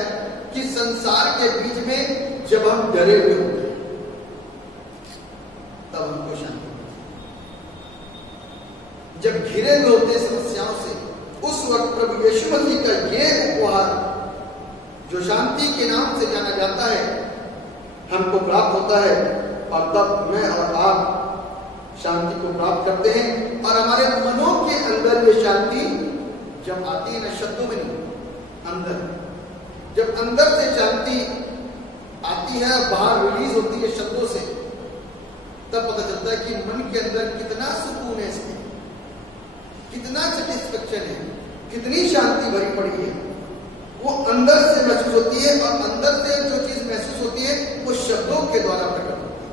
कि संसार के बीच में जब हम डरे हुए होते हैं तब हमको शांति मिलती है। जब घिरे हुए होते हैं समस्याओं से, उस वक्त प्रभु यीशु मसीह का ये उपहार जो शांति के नाम से जाना जाता है हमको प्राप्त होता है, और तब मैं और आप शांति को प्राप्त करते हैं। और हमारे मनों के अंदर ये शांति जब आती है ना, शब्दों में नहीं, अंदर, जब अंदर से शांति आती है, बाहर रिलीज होती है शब्दों से, तब पता चलता है कि मन के अंदर कितना सुकून है, इसमें कितना सेटिस्फेक्शन है, कितनी शांति भरी पड़ी है। वो अंदर से महसूस होती है, और अंदर से जो चीज महसूस होती है वो शब्दों के द्वारा प्रकट होती है।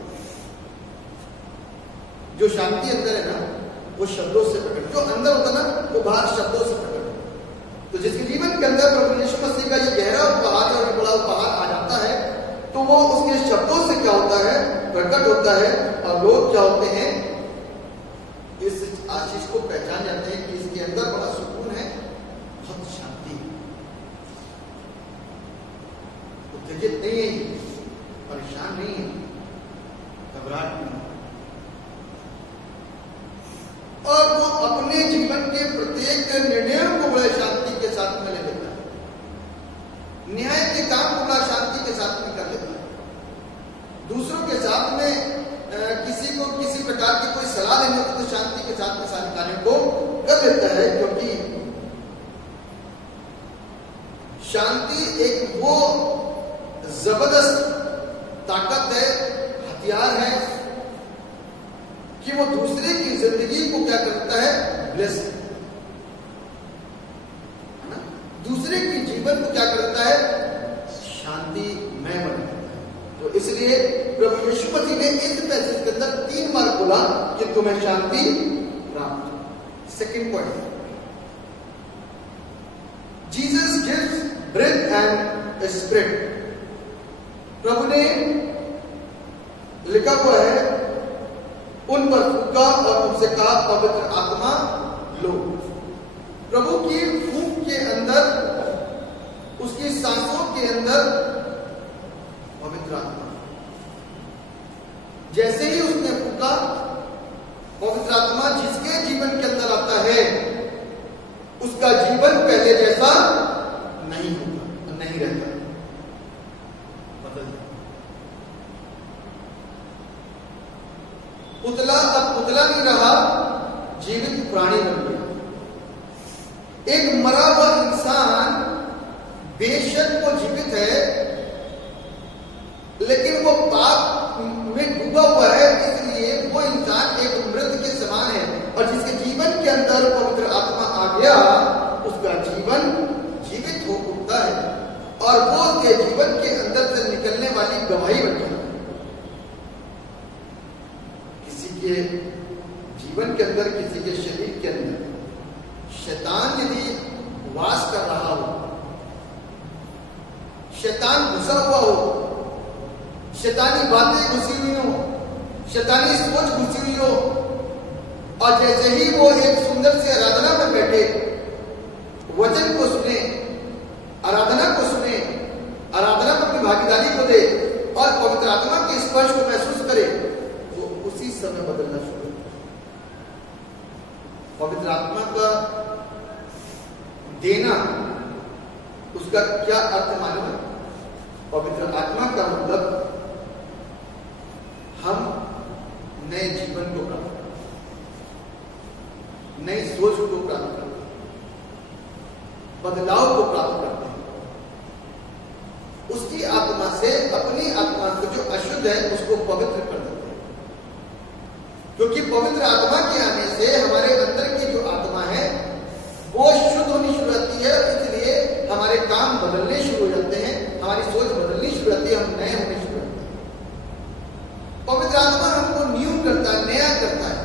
जो शांति अंदर है ना, वो शब्दों से प्रकट, जो अंदर होता है ना वो बाहर शब्दों से प्रकट होता है। तो जिसके जीवन के अंदर प्रभु यीशु मसीह का ये गहरा उपहार और बड़ा उपहार आ जाता है, तो वो उसके शब्दों से क्या होता है, प्रकट होता है। और लोग क्या होते हैं, इस आशीष को पहचान जाते हैं कि इसके अंदर बड़ा सुकून है, बहुत शांति है, उत्तेजित नहीं है, परेशान नहीं है, घबराहट नहीं है। और वो अपने जीवन के प्रत्येक निर्णयों को बड़े शांति के साथ में ले लेता है, न्याय के काम को बड़ा शांति के साथ में कर लेता है। दूसरों के साथ में किसी को किसी प्रकार की कोई सलाह देने को तो शांति के साथ में सारे कार्यों को कर लेता है, क्योंकि शांति एक वो जबरदस्त ताकत है, हथियार है कि वो दूसरे की जिंदगी को क्या करता है, ब्लेस, है ना, दूसरे की जीवन को क्या करता है, शांतिमय बना देता है। तो इसलिए प्रभु यीशु मसीह ने इस पैसेज के अंदर 3 बार बोला कि तुम्हें शांति प्राप्त। Second point, Jesus gives breath and spirit. प्रभु ने लिखा हुआ है, उन पर फूंका और उनसे कहा पवित्र आत्मा लो। प्रभु की फूंक के अंदर, उसकी सांसों के अंदर पवित्र आत्मा, जैसे ही उसने फूंका, पवित्र आत्मा जिसके जीवन के अंदर आता है उसका जीवन पहले जैसा नहीं होता, नहीं रहता, बदल जाता। पुतला अब पुतला नहीं रहा, जीवित प्राणी बन गया। एक मरा हुआ इंसान बेशक वो जीवित है, लेकिन वो पाप में डूबा हुआ है, इसलिए वो इंसान एक मृत के समान है। और जिसके जीवन के अंदर पवित्र आत्मा आ गया, उसका जीवन जीवित हो उठता है, और वो उसके जीवन के अंदर से निकलने वाली गवाही बन जाती है। के जीवन के अंदर, किसी के शरीर के अंदर शैतान यदि वास कर रहा हो, शैतान घुसा हुआ हो, शैतानी बातें घुसी हुई हो, शैतानी सोच घुसी हुई हो, और जैसे ही वो एक सुंदर सी आराधना में बैठे, वचन को सुने, आराधना को सुने, आराधना में अपनी भागीदारी को दे और पवित्र आत्मा के स्पर्श को महसूस करे, उसी समय बदलना शुरू होता है। पवित्र आत्मा का देना, उसका क्या अर्थ मालूम है? पवित्र आत्मा का मतलब हम नए जीवन को प्राप्त करते हैं, नई सोच को प्राप्त करते हैं, बदलाव को प्राप्त करते हैं। उसकी आत्मा से अपनी आत्मा को जो अशुद्ध है उसको पवित्र कर देते हैं, क्योंकि पवित्र आत्मा के आने से हमारे अंदर की जो आत्मा है वो शुद्ध होनी शुरू होती है, इसलिए हमारे काम बदलने शुरू हो जाते हैं, हमारी सोच बदलनी शुरू होती है, हम नए होने शुरू होते हैं। पवित्र आत्मा हमको न्यू करता है, नया करता है।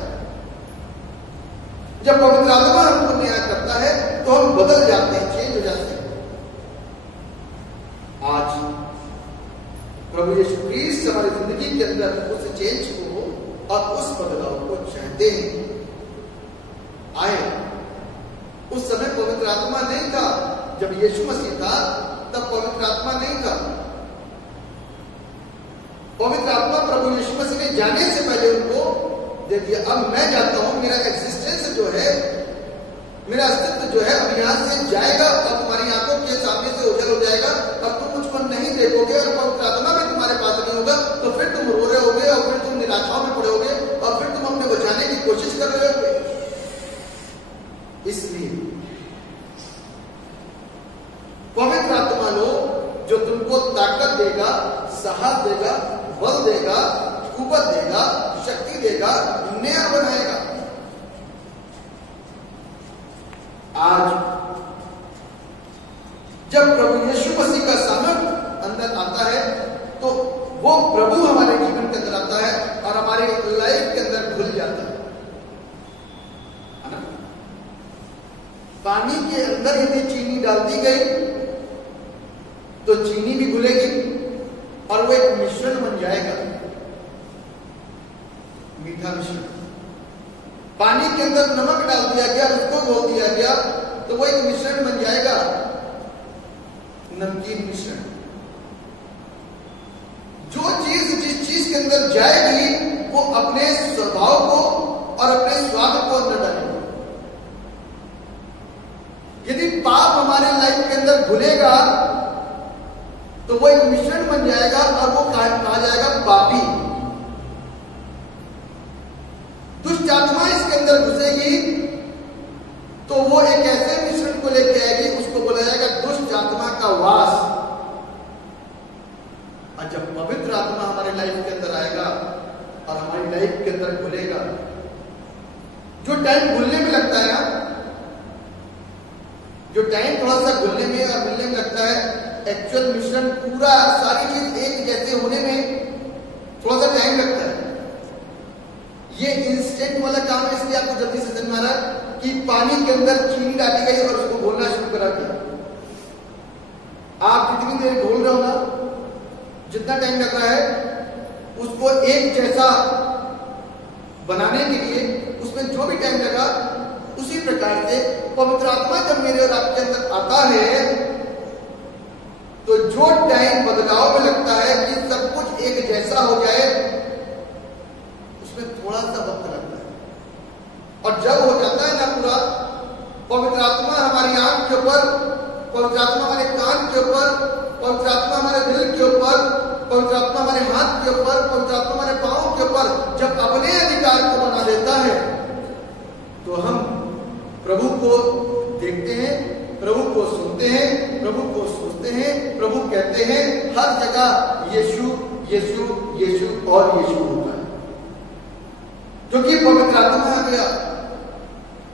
जब पवित्र आत्मा हमको नया करता है तो हम बदल जाते हैं, चेंज हो जाते हैं। आज प्रभु यीशु क्रिस्ट हमारी जिंदगी के अंदर उस चेंज को और उस बदलाव को चाहते हैं आए। उस समय पवित्र आत्मा नहीं था जब यीशु मसीह था तब पवित्र आत्मा नहीं था। पवित्र आत्मा प्रभु यीशु मसीह ने जाने से पहले उनको दे दिया। अब मैं जाता हूं, मेरा एक्सिस्टेंस जो है, मेरा अस्तित्व जो है अब यहां से जाएगा और तुम्हारी आंखों के सामने से ओझल हो जाएगा। अब तुम मुझको नहीं देखोगे और पवित्र आत्मा भी तुम्हारे पास नहीं होगा, तो फिर तुम रो रहे होगे और फिर तुम निराशाओं में पड़े होगे और फिर तुम अपने बचाने की कोशिश कर रहे होगे। इसलिए पवित्र आत्मा लो जो तुमको ताकत देगा, साहस देगा, बल देगा, कुवत देगा, शक्ति देगा, नया बनाएगा। आज जब प्रभु यीशु मसीह का सामर्थ्य अंदर आता है तो वो प्रभु हमारे जीवन के अंदर आता है और हमारे लाइफ के अंदर घुल जाता है ना। पानी के अंदर यदि चीनी डाल दी गई तो चीनी भी घुलेगी और वो एक मिश्रण बन जाएगा, मीठा मिश्रण। पानी के अंदर नमक डाल दिया गया, उसको घोल दिया गया तो वो एक मिश्रण बन जाएगा, नमकीन मिश्रण। जो चीज जिस चीज के अंदर जाएगी वो अपने स्वभाव को और अपने स्वाद को अंदर डालेगी। यदि पाप हमारे लाइफ के अंदर घुलेगा तो वो एक मिश्रण बन जाएगा और वो कहा जाएगा पापी। दुष्ट आत्मा इसके अंदर घुसेगी तो वो एक ऐसे मिश्रण को लेके आएगी, उसको बोला जाएगा दुष्ट आत्मा का वास। और जब पवित्र आत्मा हमारे लाइफ के अंदर आएगा और हमारी लाइफ के अंदर घुलेगा, जो टाइम घुलने में लगता है ना, जो टाइम थोड़ा सा घुलने में और मिलने में लगता है, एक्चुअल मिश्रण पूरा सारी चीज एक जैसे होने में थोड़ा सा टाइम लगता है। ये इंस्टेंट वाला काम है, इसलिए आपको जल्दी से समझ में आ रहा है कि पानी के अंदर चीनी डाली गई और उसको घोलना शुरू करा दिया। आप जितनी देर घोल रहे हो ना, जितना टाइम लग रहा है उसको एक जैसा बनाने के लिए उसमें जो भी टाइम लगा, उसी प्रकार से पवित्र आत्मा जब मेरे और आपके अंदर आता है तो जो टाइम बदलाव में लगता है कि सब कुछ एक जैसा हो जाए, उसमें थोड़ा सा वक्त लगता है। और जब हो जाता है ना पूरा, पवित्र आत्मा हमारी आंख के ऊपर, पवित्र आत्मा हमारे कान के ऊपर, पवित्र आत्मा हमारे दिल के ऊपर, पवित्र आत्मा हमारे हाथ के ऊपर, पवित्र आत्मा हमारे पांव के ऊपर जब अपने अधिकार को बना देता है तो हम प्रभु को देखते हैं, प्रभु को सुनते हैं, प्रभु को सोचते हैं, प्रभु कहते हैं, हर जगह यीशु यीशु यीशु और यीशु होता है, क्योंकि पवित्र आत्मा आ गया।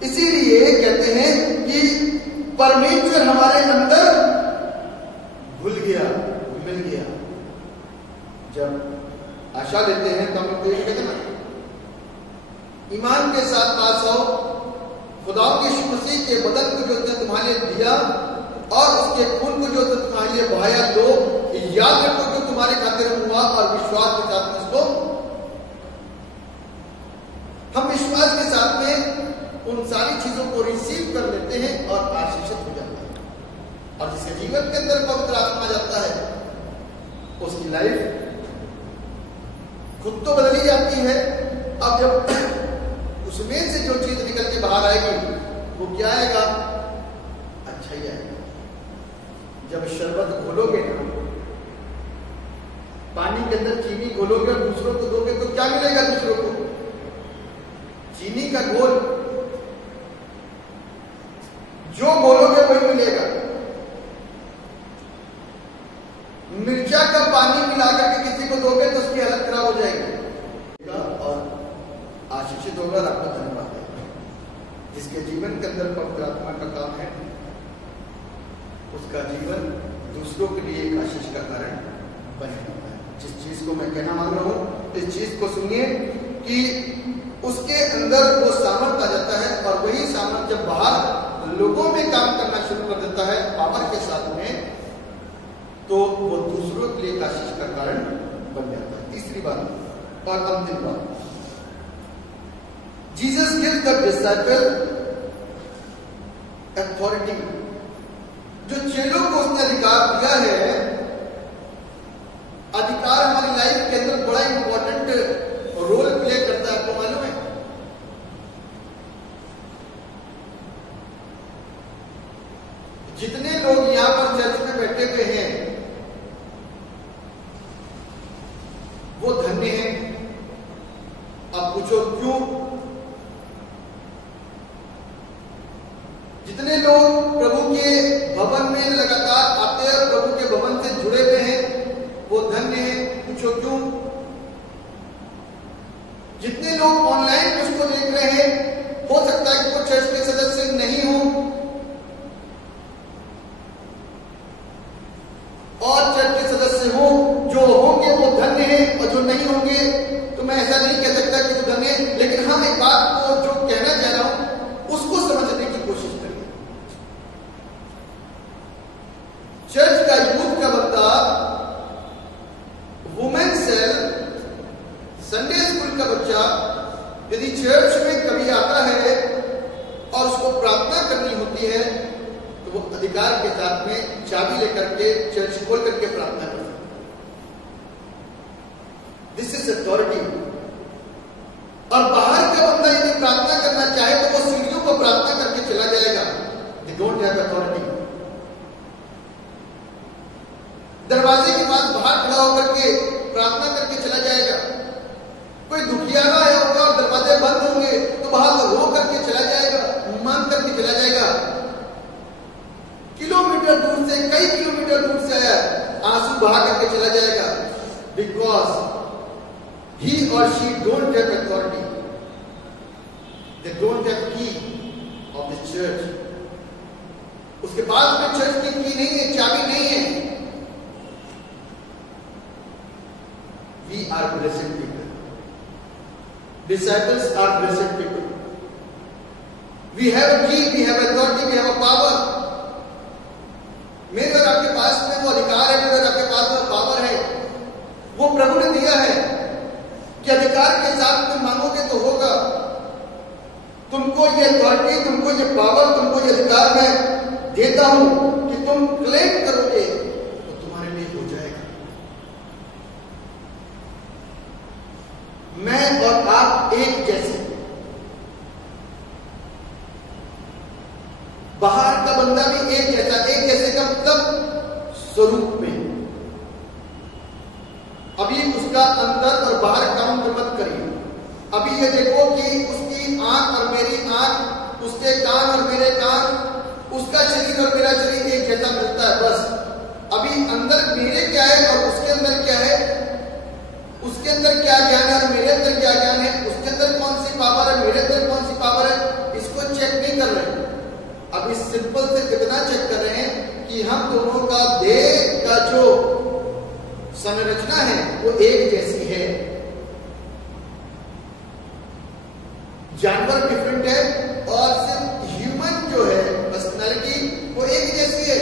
इसीलिए कहते हैं कि परमेश्वर हमारे अंदर घुल गया, मिल गया। जब आशा लेते हैं तो हम कहते हैं ना, ईमान के साथ पास आओ, खुदा के यीशु मसीह के बदन को जो उसने तुम्हारे लिए दिया और उसके खून को जो तुम्हारे लिए बहाया, लो, याद रखो जो तुम्हारे खातिर हुआ और विश्वास के साथ में इसको, हम विश्वास के साथ में उन सारी चीजों को रिसीव कर लेते हैं और आशीषित हो जाता है। और जिसके जीवन के अंदर पवित्र आत्मा जाता है उसकी लाइफ खुद तो बदली जाती है। अब जब उसमें से जो चीज निकल के बाहर आएगी वो क्या आएगा? अच्छा ही आएगा। जब शरबत घोलोगे ना, पानी के अंदर चीनी घोलोगे और दूसरों को दोगे तो क्या मिलेगा दूसरों को? चीनी का घोल। जो घोलोगे वही मिलेगा। मिर्चा का पानी मिलाकर के किसी को दोगे तो उसकी हालत खराब हो जाएगी और आशीषित होगा। आपका धन्यवाद है। जिसके जीवन के अंदर पवित्र आत्मा का काम है उसका जीवन दूसरों के लिए एक आशीष का कारण बन जाता है। जिस चीज को मैं कहना मांग रहा हूं, इस चीज को सुनिए कि उसके अंदर वो सामर्थ्य आ जाता है और वही सामर्थ्य जब बाहर लोगों में काम करना शुरू कर देता है पावर के साथ में, तो वो दूसरों के लिए आशीष का कारण बन जाता है। तीसरी बात और अंतिम बात, Jesus gives the disciple authority जो चेलों को उसने अधिकार दिया है, अधिकार हमारी लाइफ के अंदर बड़ा इंपॉर्टेंट रोल प्ले करता है। आपको मालूम है, जितने लोग यहां पर चर्च में बैठे हुए हैं वो धन्य हैं। अब पूछो क्यों? जितने लोग प्रभु के भवन में लगातार आते हैं, प्रभु के भवन से जुड़े हुए हैं, वो धन्य हैं। पूछो क्यों? जितने लोग ऑनलाइन उसको देख रहे हैं, हो सकता है कि वो चर्च के सदस्य नहीं हो और चर्च के सदस्य हो। जो होंगे वो धन्य हैं और जो नहीं होंगे तो मैं ऐसा नहीं कह सकता कि वो धन्य है, लेकिन हाँ एक बात को जो कहना चाह रहा हूं उसको समझने की कोशिश करिए। चर्च का यूथ का बंदा, वुमेन सेल, संडे स्कूल का बच्चा यदि चर्च में कभी आता है और उसको प्रार्थना करनी होती है तो वो अधिकार के साथ में चाबी लेकर के चर्च खोल करके प्रार्थना कर सकता है। This is authority. और बाहर का बंदा यदि प्रार्थना करना चाहे तो वो सीढ़ियों पर प्रार्थना करके चला जाएगा। They don't have authority. दरवाजे के पास बाहर खड़ा होकर के प्रार्थना करके चला जाएगा। कोई दुखियारा है होगा और दरवाजे बंद होंगे तो बाहर रो करके चला जाएगा, मान करके चला जाएगा। किलोमीटर दूर से, कई किलोमीटर दूर से आया, आंसू बहा करके चला जाएगा, because he or she don't have authority. They don't have key of the church. उसके पास में चर्च की की नहीं है, चाबी नहीं है। We are blessed people. Disciples are blessed people. We have a key, we have authority, we have a power. मेरे और आपके पास में वो अधिकार है, मेरे और आपके पास में पावर है, वो प्रभु ने दिया है कि अधिकार के साथ तुम मांगोगे तो होगा। तुमको ये अथॉरिटी, तुमको ये पावर, तुमको ये अधिकार मैं देता हूं कि तुम क्लेम करोगे तो तुम्हारे लिए हो जाएगा। मैं और आप एक जैसे, बाहर का बंदा भी एक जैसा, एक जैसे का मतलब स्वरूप में। अभी उसका अंदर और बाहर काउंट मत करिए। अभी ये देखो कि उसकी आंख और मेरी आंख, उसके कान और मेरे कान, उसका शरीर और मेरा शरीर एक जैसा मिलता है, बस। अभी अंदर मेरे क्या है और उसके अंदर क्या है, उसके अंदर क्या ज्ञान है और मेरे अंदर क्या ज्ञान है, उसके अंदर कौन सी पावर है, मेरे अंदर कौन सी पावर है, इसको चेक नहीं कर रहे। अब इस सिंपल से कितना चेक कर रहे हैं कि हम दोनों का देह का जो संरचना है वो एक जैसी है। जानवर डिफरेंट है और सिर्फ ह्यूमन जो है पर्सनालिटी वो एक जैसी है,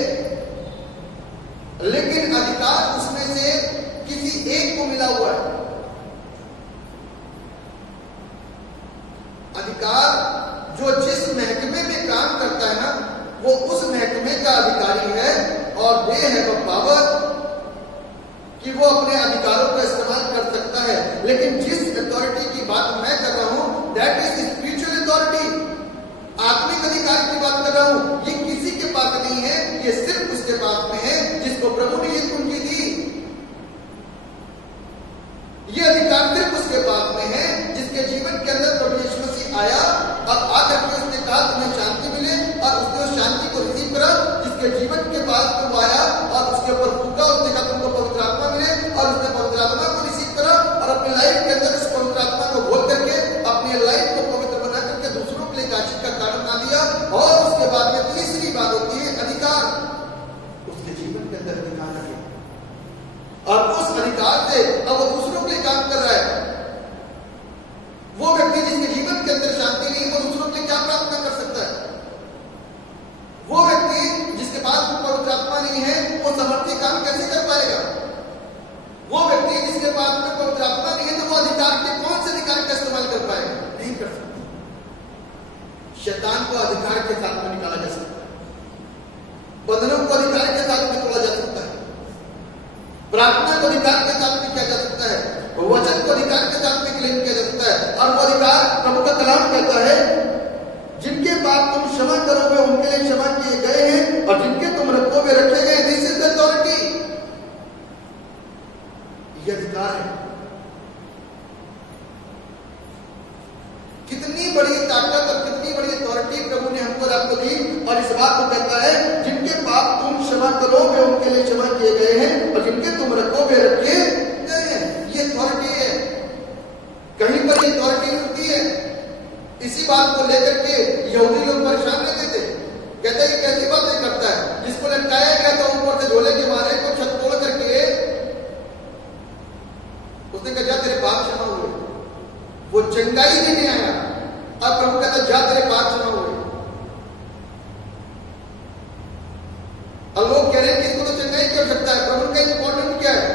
लेकिन अधिकार उसमें से किसी एक को मिला हुआ है। अधिकार जो जिस महकमे में काम करता है ना, वो उस महकमे का अधिकारी है और दे है वो पावर कि वो अपने अधिकारों का इस्तेमाल कर सकता है। लेकिन जिस अथॉरिटी की बात मैं कर रहा हूं, दैट इज स्पिरिचुअल अथॉरिटी। आत्मिक अधिकार की बात कर रहा हूं। ये किसी के पास नहीं है, ये सिर्फ उसके पास में है जिसको प्रभु ने ये कुंजी दी। ये अधिकार सिर्फ उसके पास में है जिसके जीवन के अंदर प्रभु यीशु मसीह आया और आकर के उसने कहा तुम्हें शांति मिले, और उसने उस शांति को रिसीव करा। जिसके जीवन के पास वो आया और उसके ऊपर फूका, उसने कहा तुमको पवित्र आत्मा मिले, और उसने पवित्र आत्मा को रिसीव करा और अपनी लाइफ के अंदर उस पवित्र आत्मा को बोल करके अपनी लाइफ को पवित्र बना करके दूसरों के लिए आशीष का कारण बना दिया। और उसके बाद में तीसरी बात होती है अधिकार। उसके जीवन के अंदर अधिकार है और उस अधिकार से अब वो दूसरों के लिए काम कर रहा है। वो व्यक्ति जिसके जीवन के अंदर शांति नहीं, वो दूसरों के लिए क्या प्रार्थना कर सकता है? वो व्यक्ति जिसके पास पवित्र आत्मा नहीं है, वो समर्थी काम कैसे कर पाएगा? वो व्यक्ति जिसके पास में पवित्र आत्मा नहीं है, तो वो अधिकार के कौन से अधिकार का इस्तेमाल कर पाएगा? नहीं कर सकता। शैतान को अधिकार के साथ में निकाला जा सकता है, बंधनों को प्रार्थना को अधिकार के साथ में किया जा सकता है, वचन को अधिकार के साथ में क्लेम किया जा सकता है। और वो अधिकार प्रभु का कलाम कहता है, जिनके पाप तुम क्षमा करोगे उनके लिए क्षमा किए गए हैं, और जिनके तुम रखोगे रखे गए। दिस इज द अथॉरिटी, ये अधिकार है। कितनी बड़ी ताकत और कितनी बड़ी अथॉरिटी प्रभु ने हमको आपको दी, और इस बात को कहता है, जिनके पाप तुम क्षमा करोगे उनके लिए क्षमा किए गए हैं, और जिनके तुम रखोगे रखे गए हैं। ये अथॉरिटी है, कहीं पर ये अथॉरिटी होती है। इसी बात को लेकर के यहूदी लोग परेशान रहते थे, कहते हैं कैसी बातें करता है, जिसको लटकाया गया तो ऊपर से झोले के मारे को छत तोड़ करके उसने कहा जा तेरे पाप क्षमा हुए। वो चंगाई देने आया, अब प्रभु कहता जा तेरे पाप क्षमा हुए। और लोग कह रहे हैं कि इसको तो चंगाई कर सकता है, प्रभु का इंपॉर्टेंट क्या है,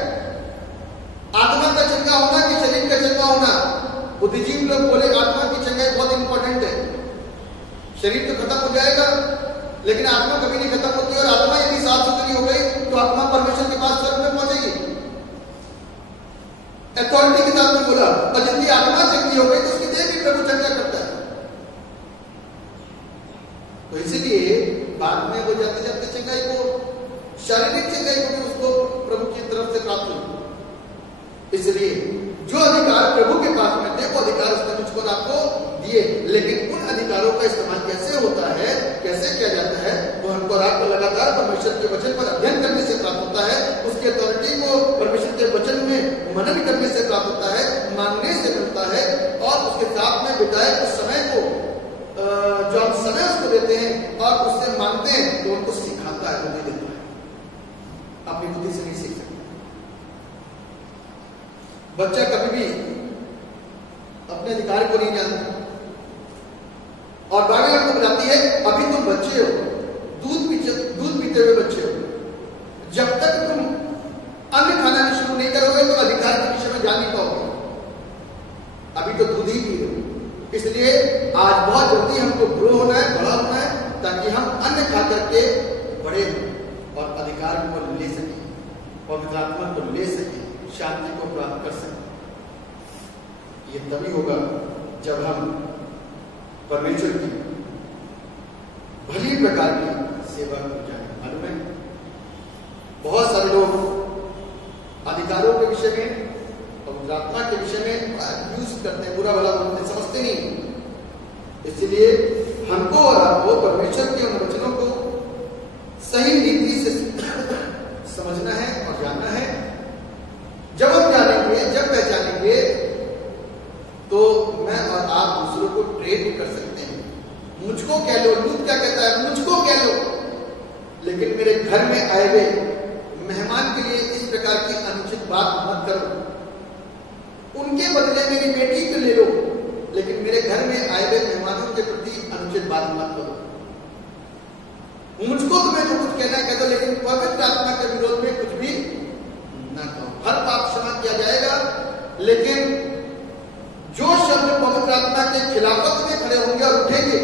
आत्मा का चंगा होना कि शरीर का चंगा होना। बुद्धिजीवी लोग बोले आत्मा की चंगाई बहुत इंपॉर्टेंट है, शरीर तो खत्म हो जाएगा लेकिन आत्मा कभी नहीं खत्म होती, और आत्मा यदि साफ सुथरी हो गई तो आत्मा परमेश्वर के पास स्वर्ग में पहुंचेगी। अथॉरिटी के साथ में बोला, और जिनकी आत्मा चंगी हो गई तो उसकी देह भी प्रभु चंगा करता है। तो इसीलिए बाद में वो जाते जाते चंगाई को, शारीरिक चंगाई को भी उसको प्रभु की तरफ से प्राप्त हुई। इसलिए जो अधिकार प्रभु के पास में थे वो अधिकार उसने मुझको और आपको दिए, लेकिन उन अधिकारों का इस्तेमाल कैसे होता है, कैसे किया जाता है, वो हमको और आपको लगातार परमेश्वर के वचन पर अध्ययन करने से प्राप्त होता है। उसकी अथॉरिटी को परमेश्वर के वचन में मनन करने से प्राप्त होता है, मानने से मिलता है, और उसके साथ में बिताए उस समय को जो हम समय उसको देते हैं और उससे मानते हैं तो उनको सिखाता है, बुद्धि देता है। अपनी बुद्धि से नहीं सीख सकते। बच्चा कभी भी अपने अधिकार को नहीं जानता, और बाइबल आपको बताती है अभी तुम बच्चे हो, दूध पीते हुए बच्चे हो, जब तक तुम अन्न खाना शुरू नहीं करोगे तो अधिकार के विषय में जान नहीं पाओगे। अभी तो दूध ही पी रहे हो, इसलिए आज बहुत जल्दी हमको ग्रो होना है, बड़ा होना है, ताकि हम अन्न खा करके बड़े हों और अधिकार को ले सकें, पवित्र आत्मा को ले सकें, शांति को प्राप्त कर सकें। ये तभी होगा जब हम परमेश्वर की भली प्रकार की सेवा कर जाए। मालूम है बहुत सारे लोग अधिकारों के विषय में, पवित्र आत्मा के विषय में यूज करते हैं, बुरा भला बोलते, समझते नहीं। इसलिए हमको और आपको परमेश्वर के उन वचनों को सही रीति से समझना है और जानना है। जब हम जानेंगे, जब पहचानेंगे, तो मैं और आप दूसरों को ट्रेन कर सकते हैं। मुझको कह लो, लूत क्या कहता है, मुझको कह लो, लेकिन मेरे घर में आए हुए मेहमान के लिए इस प्रकार की अनुचित बात मत करो। उनके बदले मेरी बेटी को ले लो, लेकिन मेरे घर में आए हुए मेहमानों के प्रति अनुचित बात मत करो। मुझको तुम्हें जो कुछ कहना है कह दो, लेकिन पवित्र आत्मा के विरोध में कुछ भी ना कहो। हर पाप क्षमा किया जाएगा, लेकिन जो शब्द पवित्र आत्मा के खिलाफत में खड़े होंगे और उठेंगे,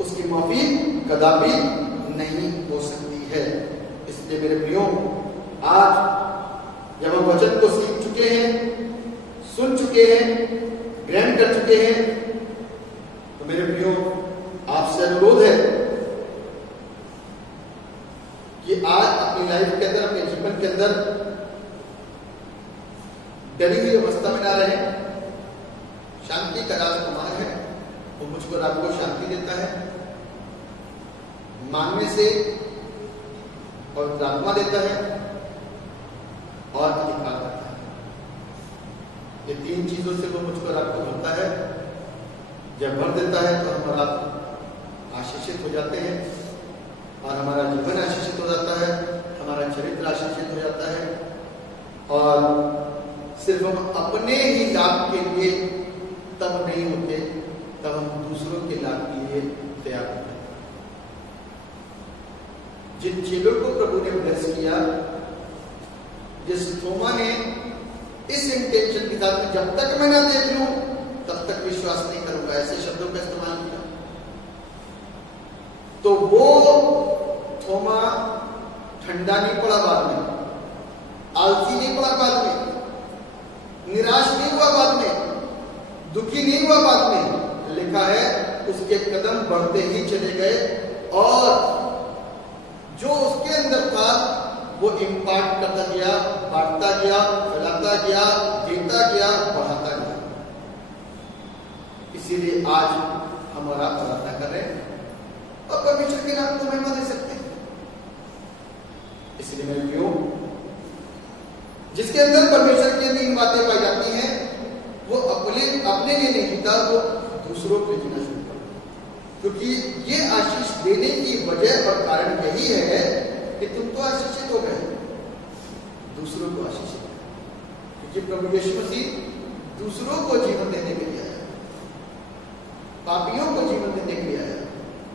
उसकी माफी कदापि नहीं हो सकती है। इसलिए मेरे प्रियो, आज जब हम वचन को सीख चुके हैं, सुन चुके हैं, ग्रहण कर चुके हैं, तो मेरे प्रियो आपसे अनुरोध है कि आज अपनी लाइफ के अंदर, अपने जीवन के अंदर डरी हुई अवस्था में ना रहे। शांति का राजकुमार है, वो मुझको आपको शांति देता है, मांगने से और आत्मा देता है और अधिकार देता है। ये तीन चीजों से वो मुझको आपको भरता है। जब भर देता है तो हम आप आशीषित हो जाते हैं, और हमारा जीवन आशीषित हो जाता है, हमारा चरित्र आशीषित हो जाता है, और सिर्फ हम अपने ही लाभ के लिए तब नहीं होते, तब हम दूसरों के लाभ के लिए तैयार होते हैं। जिन चेलों को प्रभु ने ब्लेस किया, जिस थोमा ने इस इंटेंशन के साथ, जब तक मैं ना देख लूं तब तक विश्वास नहीं करूंगा, ऐसे शब्दों का इस्तेमाल किया, तो वो थोमा ठंडा नहीं पड़ा बाद में, आलसी नहीं पड़ा बाद में, निराश नहीं हुआ बाद में, दुखी नहीं हुआ बाद में। लिखा है उसके कदम बढ़ते ही चले गए और जो उसके अंदर था वो इम्पार्ट करता गया, बांटता गया, फैलाता गया, देता गया, बढ़ाता गया। इसीलिए आज हम और आप प्रार्थना कर रहे हैं और परमेश्वर के नाम को महिमा दे सकते हैं। इसलिए मैं क्यों जिसके अंदर परमेश्वर की तीन बातें पाई जाती हैं वो अपने लिए नहीं जीता, वो दूसरों के लिए जीना शुरू करता। क्योंकि ये आशीष देने की वजह और कारण यही है कि तुम तो आशीषित हो गए, दूसरों को आशीषित, क्योंकि प्रभु यीशु मसीह दूसरों को जीवन देने के लिए आया, पापियों को जीवन देने के लिए आया।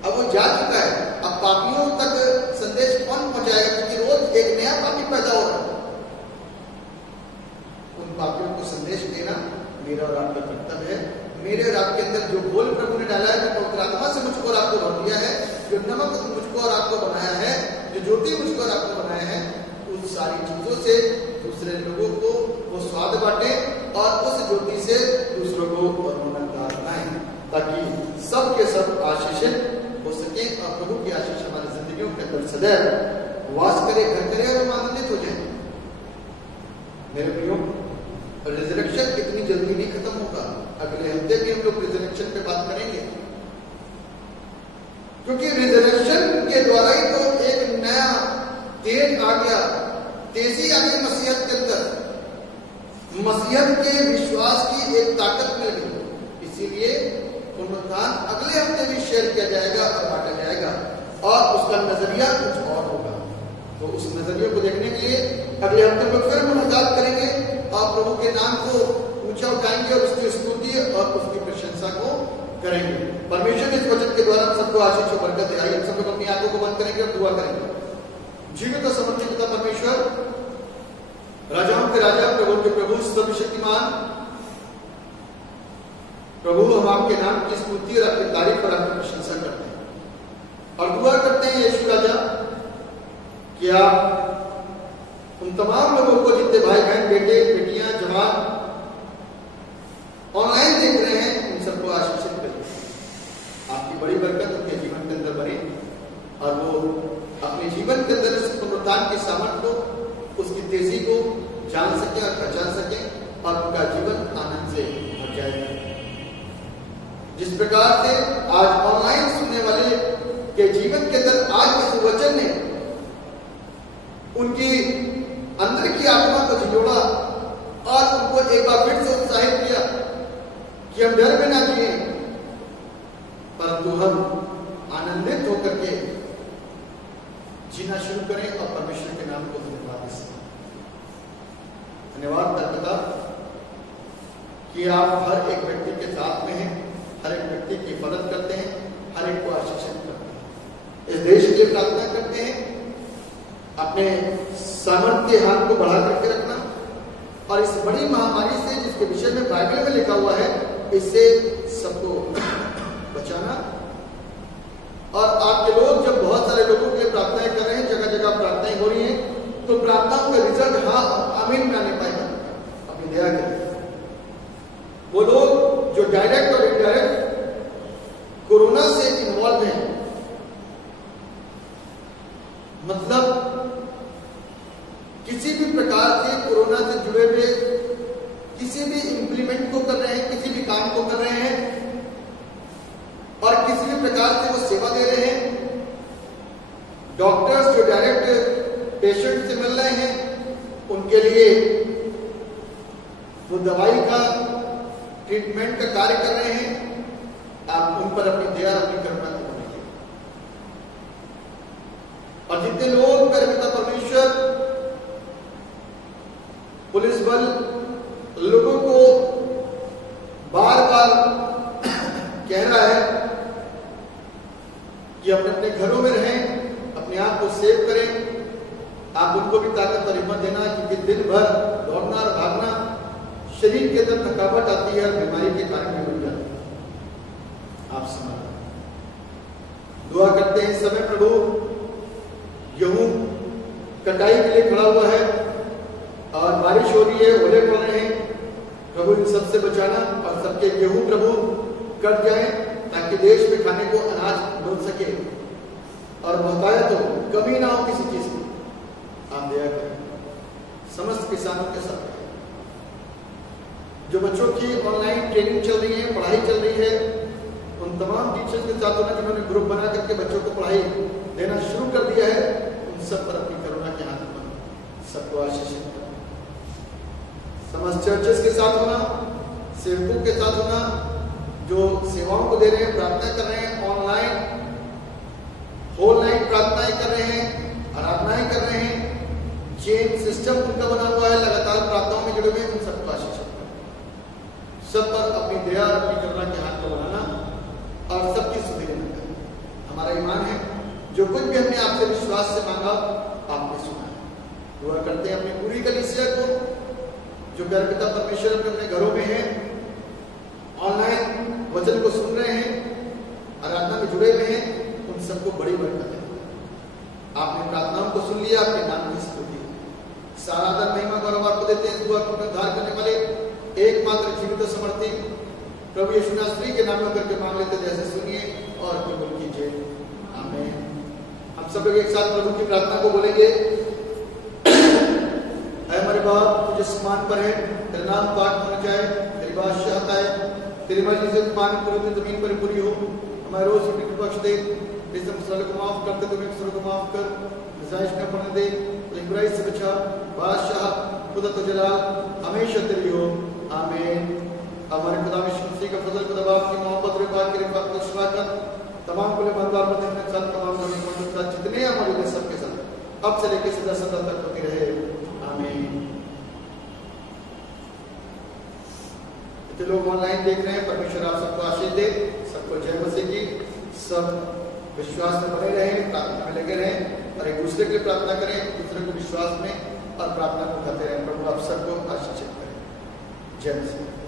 अब वो जा चुका है, अब पापियों तक संदेश कौन पहुंचाएगा? क्योंकि रोज एक नया पापी पैदा हो रहा है। उन पापियों को संदेश देना मेरा और आपका कर्तव्य है। मेरे और आपके अंदर जो बोल प्रभु ने डाला है, जो पवित्र आत्मा से मुझको और आपको भर दिया है, जो नमक मुझको और आपको बनाया है, जो ज्योति मुझको और आपको बनाया है, उन सारी चीजों से दूसरे लोगों को वो स्वाद बांटे और उस ज्योति से दूसरों को रोनकदार बनाए, ताकि सब के सब आशीषित हो सके और प्रभु की आशीष हमारी जिंदगियों के अंदर सदैव वास करे, घर करे और हम आनंदित हो जाए। मेरे प्रियो, रिजरेक्शन इतनी जल्दी नहीं खत्म होगा। अगले हफ्ते भी हम लोग रिजरेक्शन पे बात करेंगे, क्योंकि रिजरेक्शन के द्वारा ही तो एक नया तेज आ गया, तेजी आ गई मसीहत के अंदर, मसीहत के विश्वास की एक ताकत मिल गई। इसीलिए पुनरुत्थान अगले हफ्ते भी शेयर किया जाएगा और बांटा जाएगा और उसका नजरिया कुछ और होगा। तो उस नजरिए को देखने के लिए अगले हफ्ते में फिर मुलाकात करेंगे और प्रभु के नाम को ऊंचा उठाएंगे और उसकी स्तुति और उसकी प्रशंसा को करेंगे। परमेश्वर इस वचन के द्वारा सबको आशीष और बरकत दे। आइए हम सब लोग अपनी आंखों को बंद करेंगे और दुआ करेंगे। जीवित और समर्थित पिता परमेश्वर, राजाओं के राजा, प्रभु के प्रभु, सर्वशक्तिमान प्रभु, हम आपके नाम की स्तुति और आपकी तारीफ और आपकी प्रशंसा करते हैं और दुआ करते हैं यीशु राजा कि आप उन तमाम लोगों को, जितने भाई बहन, बेटे बेटियां, जवान ऑनलाइन देख रहे हैं, उन सबको आशीषित करिए। आपकी बड़ी बरकत उनके जीवन के अंदर बने और वो अपने जीवन के अंदर उस पुनरुत्थान की सामर्थ को, उसकी तेजी को जान सके और पहचान सके और उनका जीवन आनंद से भर जाए। जिस प्रकार से आज ऑनलाइन सुनने वाले के जीवन के अंदर आज इस वचन ने उनकी अंदर की आत्मा को झिझोड़ा और उनको एक बार फिर से उत्साहित किया कि हम डर में ना जिए, परंतु हम आनंदित होकर के जीना शुरू करें और परमेश्वर के नाम को धन्यवाद दें। धन्यवाद पिता कि आप हर एक व्यक्ति के साथ में हैं, हर एक व्यक्ति की मदद करते हैं, हर एक को आशीषित करते हैं। इस देश के लिए प्रार्थना करते हैं, अपने सामर्थ्य के हाथ को बढ़ा करके रखना और इस बड़ी महामारी से, जिसके विषय में बाइबल में लिखा हुआ है, इससे सबको बचाना। और आपके लोग जब बहुत सारे लोगों के लिए प्रार्थनाएं कर रहे हैं, जगह जगह प्रार्थनाएं हो रही हैं, तो प्रार्थनाओं का रिजल्ट हाँ आमीन में आने पाएगा अपनी दया करें। वो लोग जो डायरेक्ट और इनडायरेक्ट कोरोना से इन्वॉल्व हैं, मतलब किसी भी प्रकार से कोरोना से जुड़े हुए किसी भी इंप्लीमेंट को कर रहे हैं, किसी भी काम को कर रहे हैं और किसी भी प्रकार से वो सेवा दे रहे हैं। डॉक्टर्स जो डायरेक्ट पेशेंट से मिल रहे हैं, उनके लिए वो दवाई का, ट्रीटमेंट का कार्य कर रहे हैं। आप उन पर अपनी दया, अपनी करुणा को बनाइए। और जितने लोग मेरे पिता परमेश्वर, पुलिस बल लोगों को बार बार कह रहा है कि अपने अपने घरों में रहें, अपने आप को सेव करें, आप उनको भी ताकत और हिम्मत देना, क्योंकि दिन भर दौड़ना और भागना, शरीर के अंदर थकावट आती है और बीमारी के कारण भी बढ़ जाती है। आप समझ दुआ करते हैं इस समय प्रभु, गेहूं कटाई के लिए खड़ा हुआ है, बारिश हो रही है, ओले पड़ रहे हैं, प्रभु इन सबसे बचाना और सबके गेहूं प्रभु कट जाए ताकि देश में खाने को अनाज मिल सके और बहुतायत तो कमी ना हो किसी चीज की। आप दया करें समस्त किसानों के साथ। जो बच्चों की ऑनलाइन ट्रेनिंग चल रही है, पढ़ाई चल रही है, उन तमाम टीचर्स के साथ होना जिन्होंने ग्रुप बना करके बच्चों को पढ़ाई देना शुरू कर दिया है, उन सब पर अपनी करुणा के हाथ में सबको आशीषित करें। समस्त चर्चेस के साथ होना, सेवकों के साथ होना, जो सेवाओं को दे रहे हैं, प्रार्थना कर रहे हैं, ऑनलाइन होल नाइट प्रार्थनाएं कर रहे हैं, आराधनाएं कर रहे हैं, चेन सिस्टम उनका बना हुआ है, लगातार प्रार्थनाओं में जुड़े हुए, उन सबको आशीषित करें। सब पर अपनी दया और अपनी करुणा के हाथ को बढ़ाना और सबकी सुधि करें। हमारा ईमान है जो कुछ भी हमने आपसे विश्वास से मांगा आपने सुना है। दुआ करते हैं अपनी पूरी कलीसिया को जो प्यारे पिता परमेश्वर अपने घरों में है, ऑनलाइन वचन को सुन रहे हैं, आराधना में जुड़े हुए हैं, उन सबको बड़ी बरकत है। आपने प्रार्थनाओं को सुन लिया, आपके नाम की स्तुति। सारा आदर महिमा गौरव आपको देते हैं। दुआ को उद्धार करने वाले एकमात्र जीवित समर्थी प्रभु यीशु नासरी के नाम में करके मांग लेते, जैसे सुनिए और कबूल कीजिए। आमीन। हम सब लोग एक साथ प्रभु की प्रार्थना को बोलेंगे। ऐ हमारे बाप तुझे आसमान पर है, तेरा नाम पाक होना जाए, तेरी बादशाहत आए, तेरी मर्जी से पानी पूरी जमीन पर पूरी हो। हमारे रोज की रोटी बख्श दे, जिससे मसले को माफ करते तो मसलों को माफ कर, निजाइश न पड़ने दे, लेकिन बुराई से बचा। बादशाह कुदरत व जलाल हमेशा तेरी हो। आमीन। हमारे खुदा यीशु मसीह का फजल, खुदा बाप की मोहब्बत और पाक की रिफात और शफाअत तमाम खुले बंदार मदीने के साथ, तमाम नबी के साथ, जितने हमारे लिए सबके साथ अब से लेकर सदा सदा तक होती रहे। आमीन। जो लोग ऑनलाइन देख रहे हैं, परमेश्वर आप सबको आशीष दे, सबको जय मसीह की। सब विश्वास में बने रहें, प्रार्थना में लगे रहें और एक दूसरे के लिए प्रार्थना करें, एक दूसरे को विश्वास में और प्रार्थना को करते रहें। प्रभु आप सबको आशीषित करें। जय मसीह।